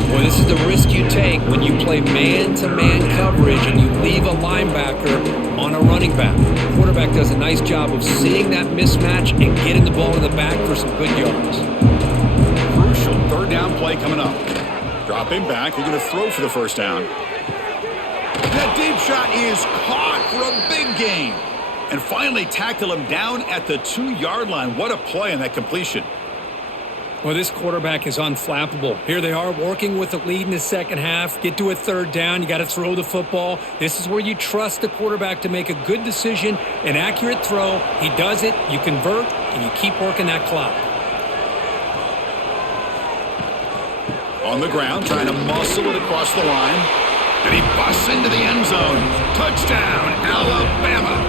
Boy, this is the risk you take when you play man-to-man coverage and you leave a linebacker on a running back. The quarterback does a nice job of seeing that mismatch and getting the ball in the back for some good yards. Crucial 3rd down play coming up. Dropping back. They're going to throw for the 1st down. That deep shot is caught for a big gain. And finally tackle him down at the 2-yard line. What a play on that completion. Well, this quarterback is unflappable. Here they are working with the lead in the second half. Get to a 3rd down. You got to throw the football. This is where you trust the quarterback to make a good decision, an accurate throw. He does it. You convert, and you keep working that clock. On the ground, trying to muscle it across the line. And he busts into the end zone. Touchdown, Alabama.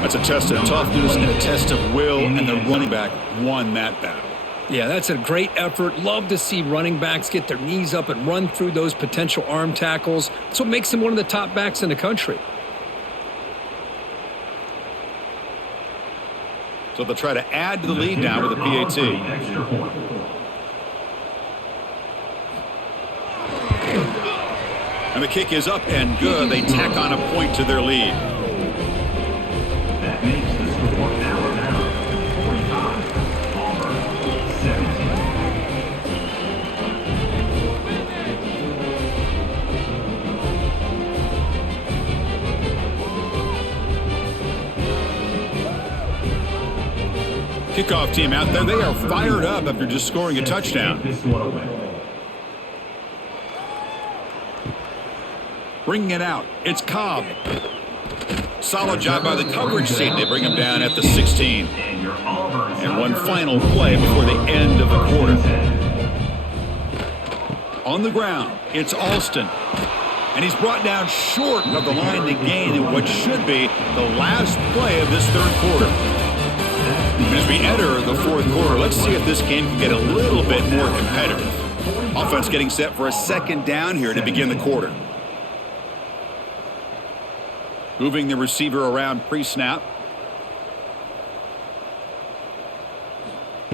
That's a test of toughness and a test of will, and the running back won that battle. Yeah, that's a great effort. Love to see running backs get their knees up and run through those potential arm tackles. That's what makes him one of the top backs in the country. So they'll try to add to the lead now with a PAT. And the kick is up and good. They tack on a point to their lead. That makes the score Alabama 45, Auburn 17. Kickoff team out there. They are fired up after just scoring a touchdown. This one away. Bringing it out. It's Cobb. Solid job by the coverage team. They bring him down at the 16. And one final play before the end of the quarter. On the ground, it's Alston. And he's brought down short of the line to gain in what should be the last play of this 3rd quarter. As we enter the 4th quarter, let's see if this game can get a little bit more competitive. Offense getting set for a 2nd down here to begin the quarter. Moving the receiver around pre-snap.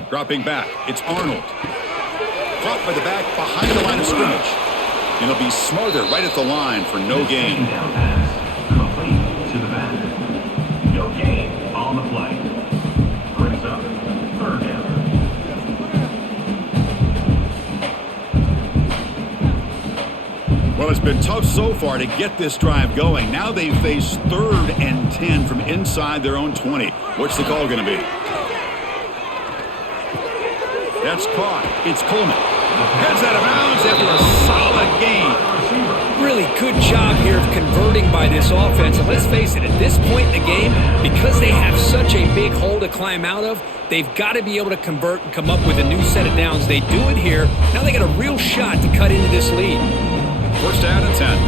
Dropping back. It's Arnold. Caught by the back behind the line of scrimmage. And he'll be smothered right at the line for no gain. Down pass. Complete to the back. No gain on the play. Brings up 3rd down. Well, it's been tough so far to get this drive going. Now they face 3rd and 10 from inside their own 20. What's the call going to be? That's caught. It's Coleman. Heads out of bounds after a solid gain. Really good job here of converting by this offense. And let's face it, at this point in the game, because they have such a big hole to climb out of, they've got to be able to convert and come up with a new set of downs. They do it here. Now they got a real shot to cut into this lead. 1st down and 10.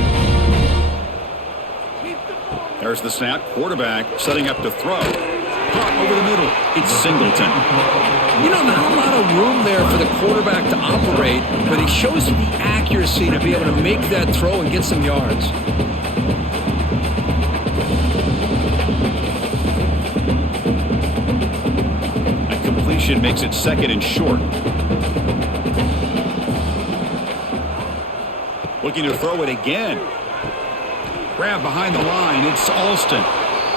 There's the snap. Quarterback setting up to throw. Caught over the middle. It's Singleton. You know, not a lot of room there for the quarterback to operate, but he shows the accuracy to be able to make that throw and get some yards. A completion makes it 2nd and short. Looking to throw it again. Grab behind the line. It's Alston.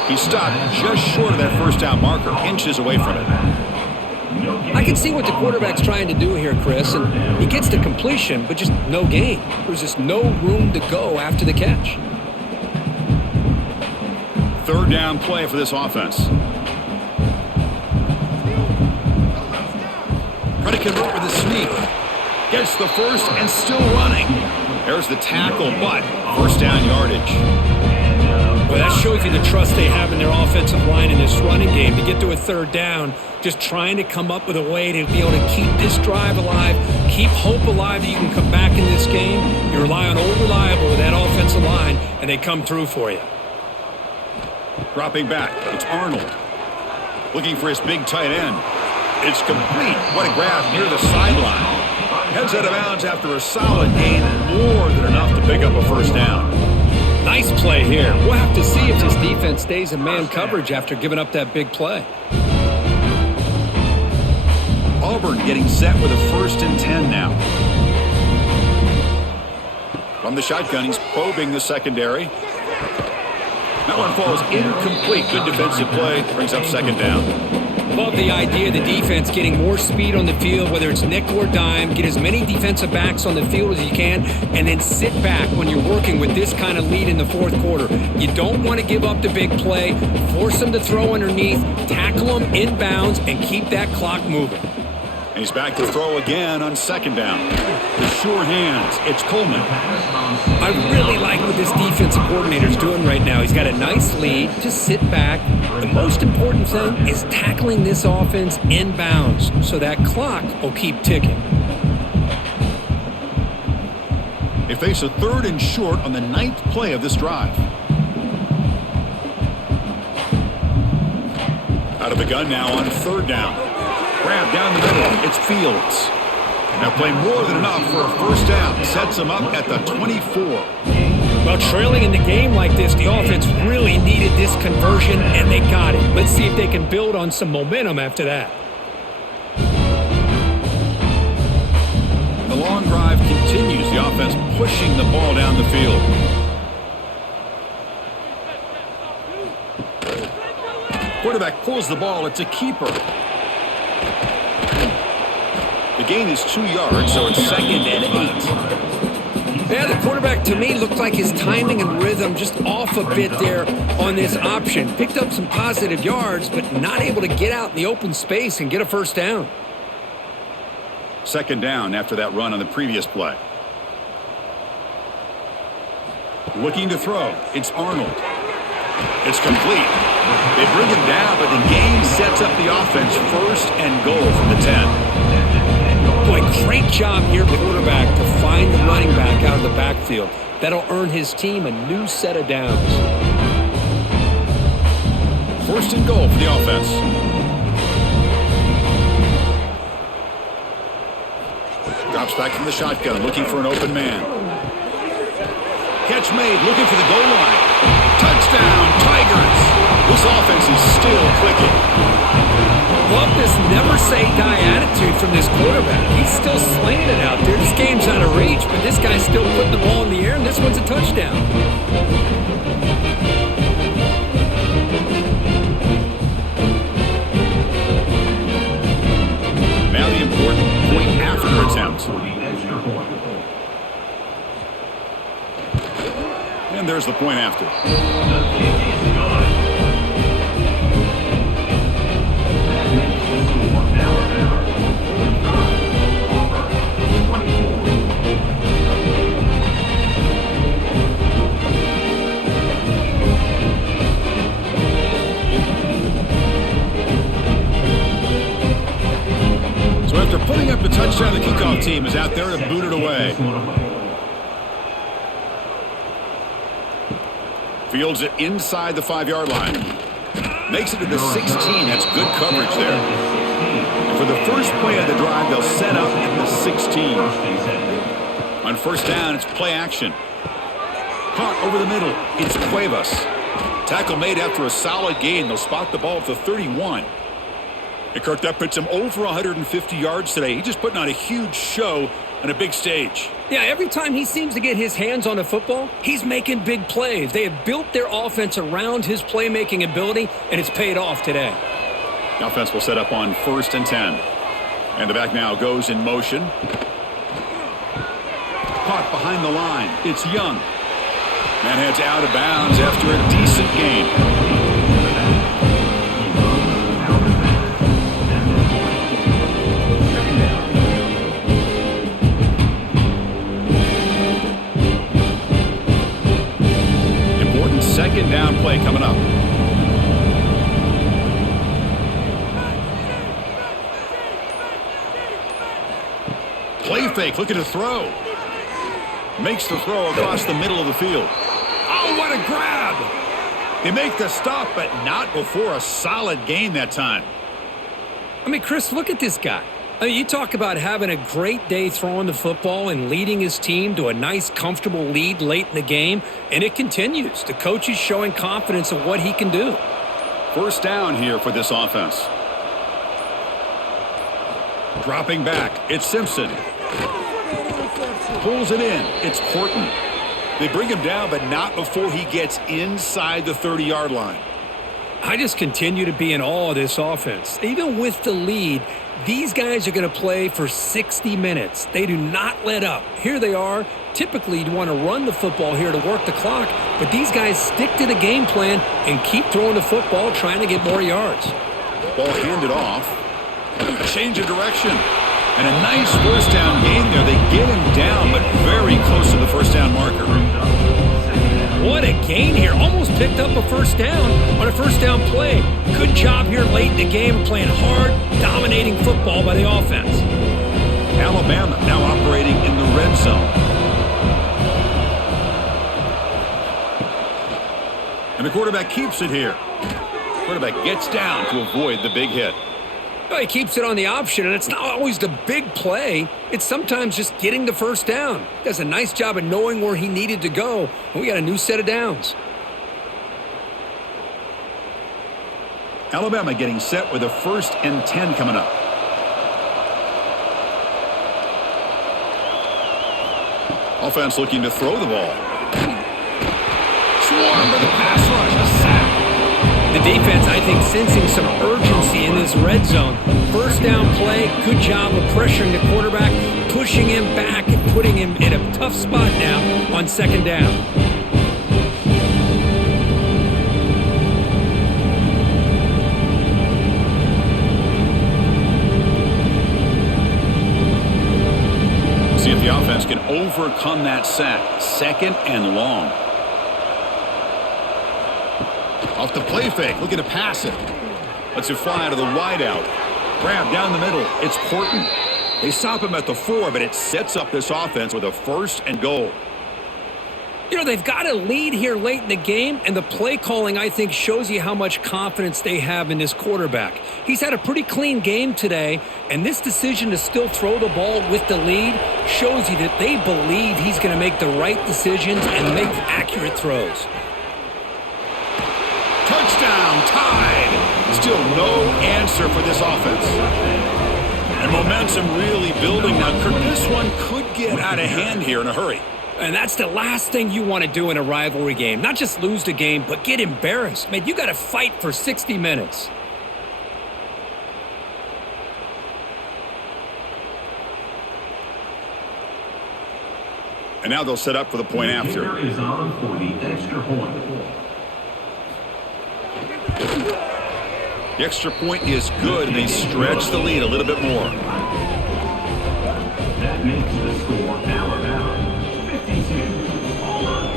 He stopped just short of that 1st down marker, inches away from it. I can see what the quarterback's trying to do here, Chris, and he gets the completion, but just no gain. There's just no room to go after the catch. 3rd down play for this offense. Trying to convert with a sneak. Gets the 1st and still running. There's the tackle, but first down yardage. Well, that shows you the trust they have in their offensive line in this running game to get to a third down, just trying to come up with a way to be able to keep this drive alive, keep hope alive that you can come back in this game. You rely on old reliable with that offensive line, and they come through for you. Dropping back, it's Arnold. Looking for his big tight end. It's complete. What a grab near the sideline. Heads out of bounds after a solid gain, more than enough to pick up a first down. Nice play here. We'll have to see if this defense stays in man coverage after giving up that big play. Auburn getting set with a 1st and 10 now. From the shotgun, he's probing the secondary. That one falls incomplete. Good defensive play. Brings up 2nd down. Love the idea of the defense getting more speed on the field, whether it's nickel or dime, get as many defensive backs on the field as you can, and then sit back when you're working with this kind of lead in the 4th quarter. You don't want to give up the big play, force them to throw underneath, tackle them inbounds, and keep that clock moving. And he's back to throw again on 2nd down. The sure hands, it's Coleman. I really like what this defensive coordinator's doing right now. He's got a nice lead. Just sit back. The most important thing is tackling this offense inbounds so that clock will keep ticking. They face a 3rd and short on the 9th play of this drive. Out of the gun now on 3rd down. Grab down the middle. It's Fields. Now play more than enough for a first down. Sets him up at the 24. Well, trailing in the game like this, the offense really needed this conversion, and they got it. Let's see if they can build on some momentum after that. The long drive continues. The offense pushing the ball down the field. Quarterback pulls the ball. It's a keeper. The gain is 2 yards, so it's 2nd and 8. Yeah, the quarterback to me looked like his timing and rhythm just off a bit there on this option. Picked up some positive yards, but not able to get out in the open space and get a first down. 2nd down after that run on the previous play. Looking to throw. It's Arnold. It's complete. They bring him down, but the game sets up the offense 1st and goal from the 10. Boy, great job here, quarterback, to find the running back out of the backfield. That'll earn his team a new set of downs. 1st and goal for the offense. Drops back from the shotgun, looking for an open man. Catch made, looking for the goal line. Touchdown, Tigers! This offense is still clicking. Love this never-say-die attitude from this quarterback. He's still slinging it out there. This game's out of reach, but this guy's still putting the ball in the air, and this one's a touchdown. Now the important point after attempt. And there's the point after. After putting up the touchdown, the kickoff team is out there to boot it away. Fields it inside the 5-yard line. Makes it to the 16. That's good coverage there. And for the first play of the drive, they'll set up at the 16. On 1st down, it's play action. Caught over the middle. It's Cuevas. Tackle made after a solid gain. They'll spot the ball at the 31. And Kirk, that puts him over 150 yards today. He's just putting on a huge show on a big stage. Yeah, every time he seems to get his hands on a football, he's making big plays. They have built their offense around his playmaking ability, and it's paid off today. The offense will set up on 1st and 10. And the back now goes in motion. Caught behind the line. It's Young. That heads out of bounds after a decent gain. second down play coming up. Play fake, looking to throw. Makes the throw across the middle of the field. Oh, what a grab! They make the stop, but not before a solid gain that time. I mean, Chris, look at this guy. I mean, you talk about having a great day throwing the football and leading his team to a nice, comfortable lead late in the game, and it continues. The coach is showing confidence of what he can do. First down here for this offense. Dropping back, it's Simpson. Pulls it in, it's Horton. They bring him down, but not before he gets inside the 30-yard line. I just continue to be in awe of this offense. Even with the lead, these guys are going to play for 60 minutes. They do not let up. Here they are. Typically, you want to run the football here to work the clock, but these guys stick to the game plan and keep throwing the football, trying to get more yards. Ball handed off. Change of direction. And a nice first down gain there. They get him down, but very close to the first down marker. What a gain here. Almost picked up a first down on a first down play. Good job here late in the game, playing hard, dominating football by the offense. Alabama now operating in the red zone. And the quarterback keeps it here. Quarterback gets down to avoid the big hit. Well, he keeps it on the option, and it's not always the big play. It's sometimes just getting the first down. Does a nice job of knowing where he needed to go, and we got a new set of downs. Alabama getting set with a 1st and 10 coming up. Offense looking to throw the ball. Swarm with the pass rush, a sack. The defense, I think, sensing some urgency in this red zone. First down play, good job of pressuring the quarterback, pushing him back and putting him in a tough spot now on second down. See if the offense can overcome that sack. 2nd and long. Off the play fake, looking to pass it. Lets it fly to the wideout. Grab down the middle, it's Horton. They stop him at the 4, but it sets up this offense with a 1st and goal. You know, they've got a lead here late in the game, and the play calling, I think, shows you how much confidence they have in this quarterback. He's had a pretty clean game today, and this decision to still throw the ball with the lead shows you that they believe he's going to make the right decisions and make accurate throws. Touchdown, tied. Still no answer for this offense. And momentum really building now. This one could get out of hand here in a hurry. And that's the last thing you want to do in a rivalry game. Not just lose the game, but get embarrassed. Man, you got to fight for 60 minutes. And now they'll set up for the point after. The kicker is on for the extra point. The extra point is good, and they stretch the lead a little bit more. That makes the score Alabama 52, Auburn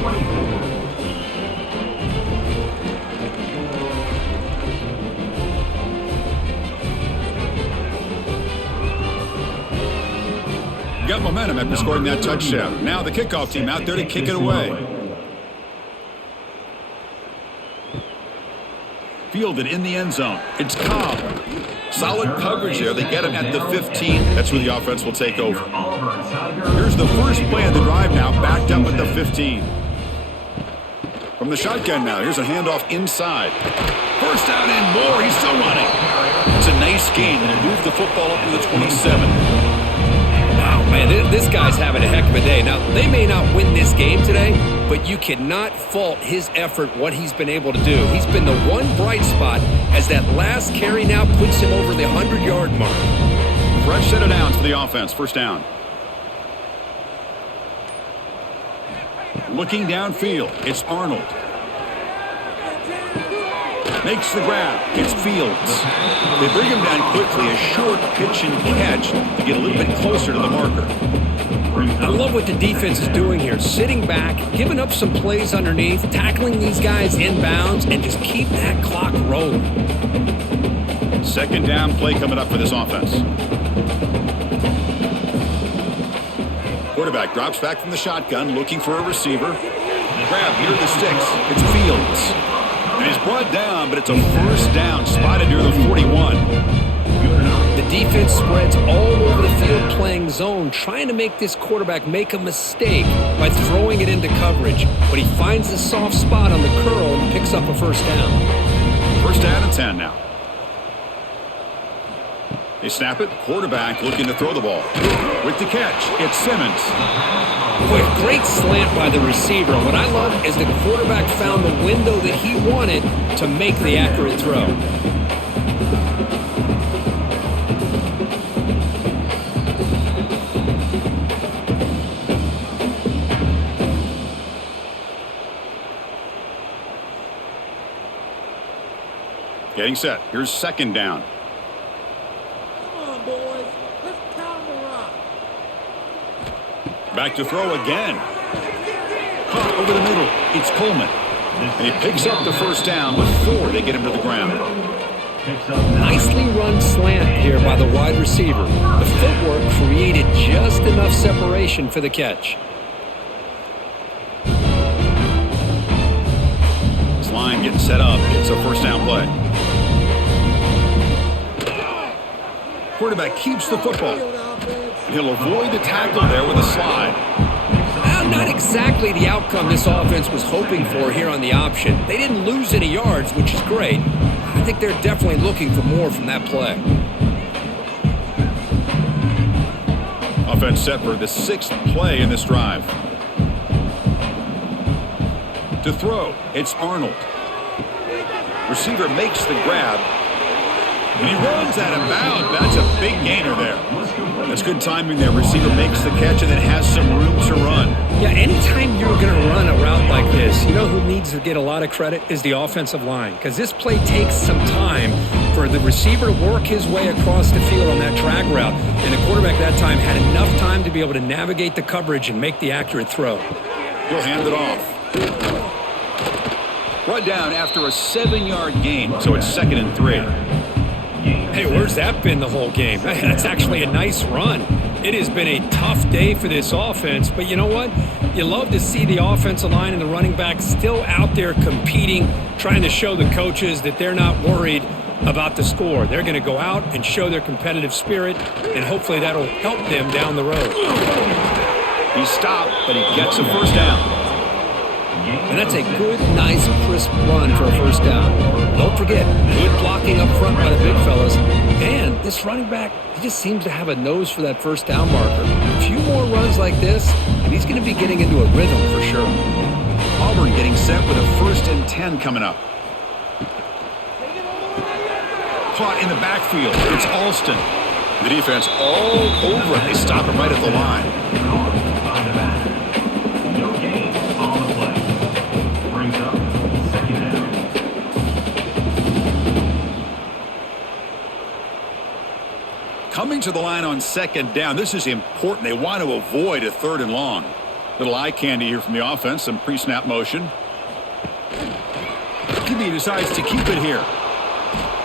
24. Got momentum after scoring that touchdown. Now the kickoff team out there to kick it away. Fielded in the end zone. It's Cobb. Solid coverage there. They get him at the 15. That's where the offense will take over. Here's the first play of the drive now, backed up at the 15. From the shotgun now, here's a handoff inside. First down and more. He's still running. It's a nice gain, and it moved the football up to the 27. Wow, man, this guy's having a heck of a day. Now, they may not win this game today, but you cannot fault his effort, what he's been able to do. He's been the one bright spot as that last carry now puts him over the 100-yard mark. Fresh set of downs for the offense. First down. Looking downfield, it's Arnold. Makes the grab. It's Fields. They bring him down quickly, a short pitch and catch to get a little bit closer to the marker. I love what the defense is doing here. Sitting back, giving up some plays underneath, tackling these guys inbounds, and just keep that clock rolling. Second down play coming up for this offense. Quarterback drops back from the shotgun, looking for a receiver. Grab near the sticks. It's Fields. And he's brought down, but it's a first down, spotted near the 41. The defense spreads all over the field playing zone, trying to make this quarterback make a mistake by throwing it into coverage. But he finds the soft spot on the curl and picks up a first down. First down and 10 now. They snap it. Quarterback looking to throw the ball. With the catch, it's Simmons. Boy, great slant by the receiver. What I love is the quarterback found the window that he wanted to make the accurate throw. Getting set. Here's second down. Come on, boys. Let's pound the rock. Back to throw again. Caught over the middle. It's Coleman. And he picks up the first down before they get him to the ground. Nicely run slant here by the wide receiver. The footwork created just enough separation for the catch. This line getting set up. It's a first down play. Quarterback keeps the football. He'll avoid the tackle there with a slide. Not exactly the outcome this offense was hoping for here on the option. They didn't lose any yards, which is great. I think they're definitely looking for more from that play. Offense set for the 6th play in this drive. To throw, it's Arnold. Receiver makes the grab. And he runs out of bounds. That's a big gainer there. That's good timing there. Receiver makes the catch and then has some room to run. Yeah, anytime you're going to run a route like this, you know who needs to get a lot of credit is the offensive line. Because this play takes some time for the receiver to work his way across the field on that drag route. And the quarterback that time had enough time to be able to navigate the coverage and make the accurate throw. He'll hand it off. Brought down after a 7-yard gain, so it's 2nd and 3. Hey, where's that been the whole game? That's actually a nice run. It has been a tough day for this offense, but you know what? You love to see the offensive line and the running back still out there competing, trying to show the coaches that they're not worried about the score. They're going to go out and show their competitive spirit, and hopefully that'll help them down the road. He stopped, but he gets a first down. And that's a good, nice, crisp run for a first down. Don't forget, good blocking up front by the big fellas. And this running back, he just seems to have a nose for that first down marker. A few more runs like this, and he's going to be getting into a rhythm for sure. Auburn getting set with a 1st and 10 coming up. Caught in the backfield. It's Alston. The defense all over it. They stop him right at the line. Coming to the line on 2nd down. This is important. They want to avoid a 3rd and long. Little eye candy here from the offense. Some pre-snap motion. QB decides to keep it here.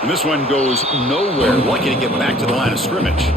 And this one goes nowhere. Lucky to get back to the line of scrimmage.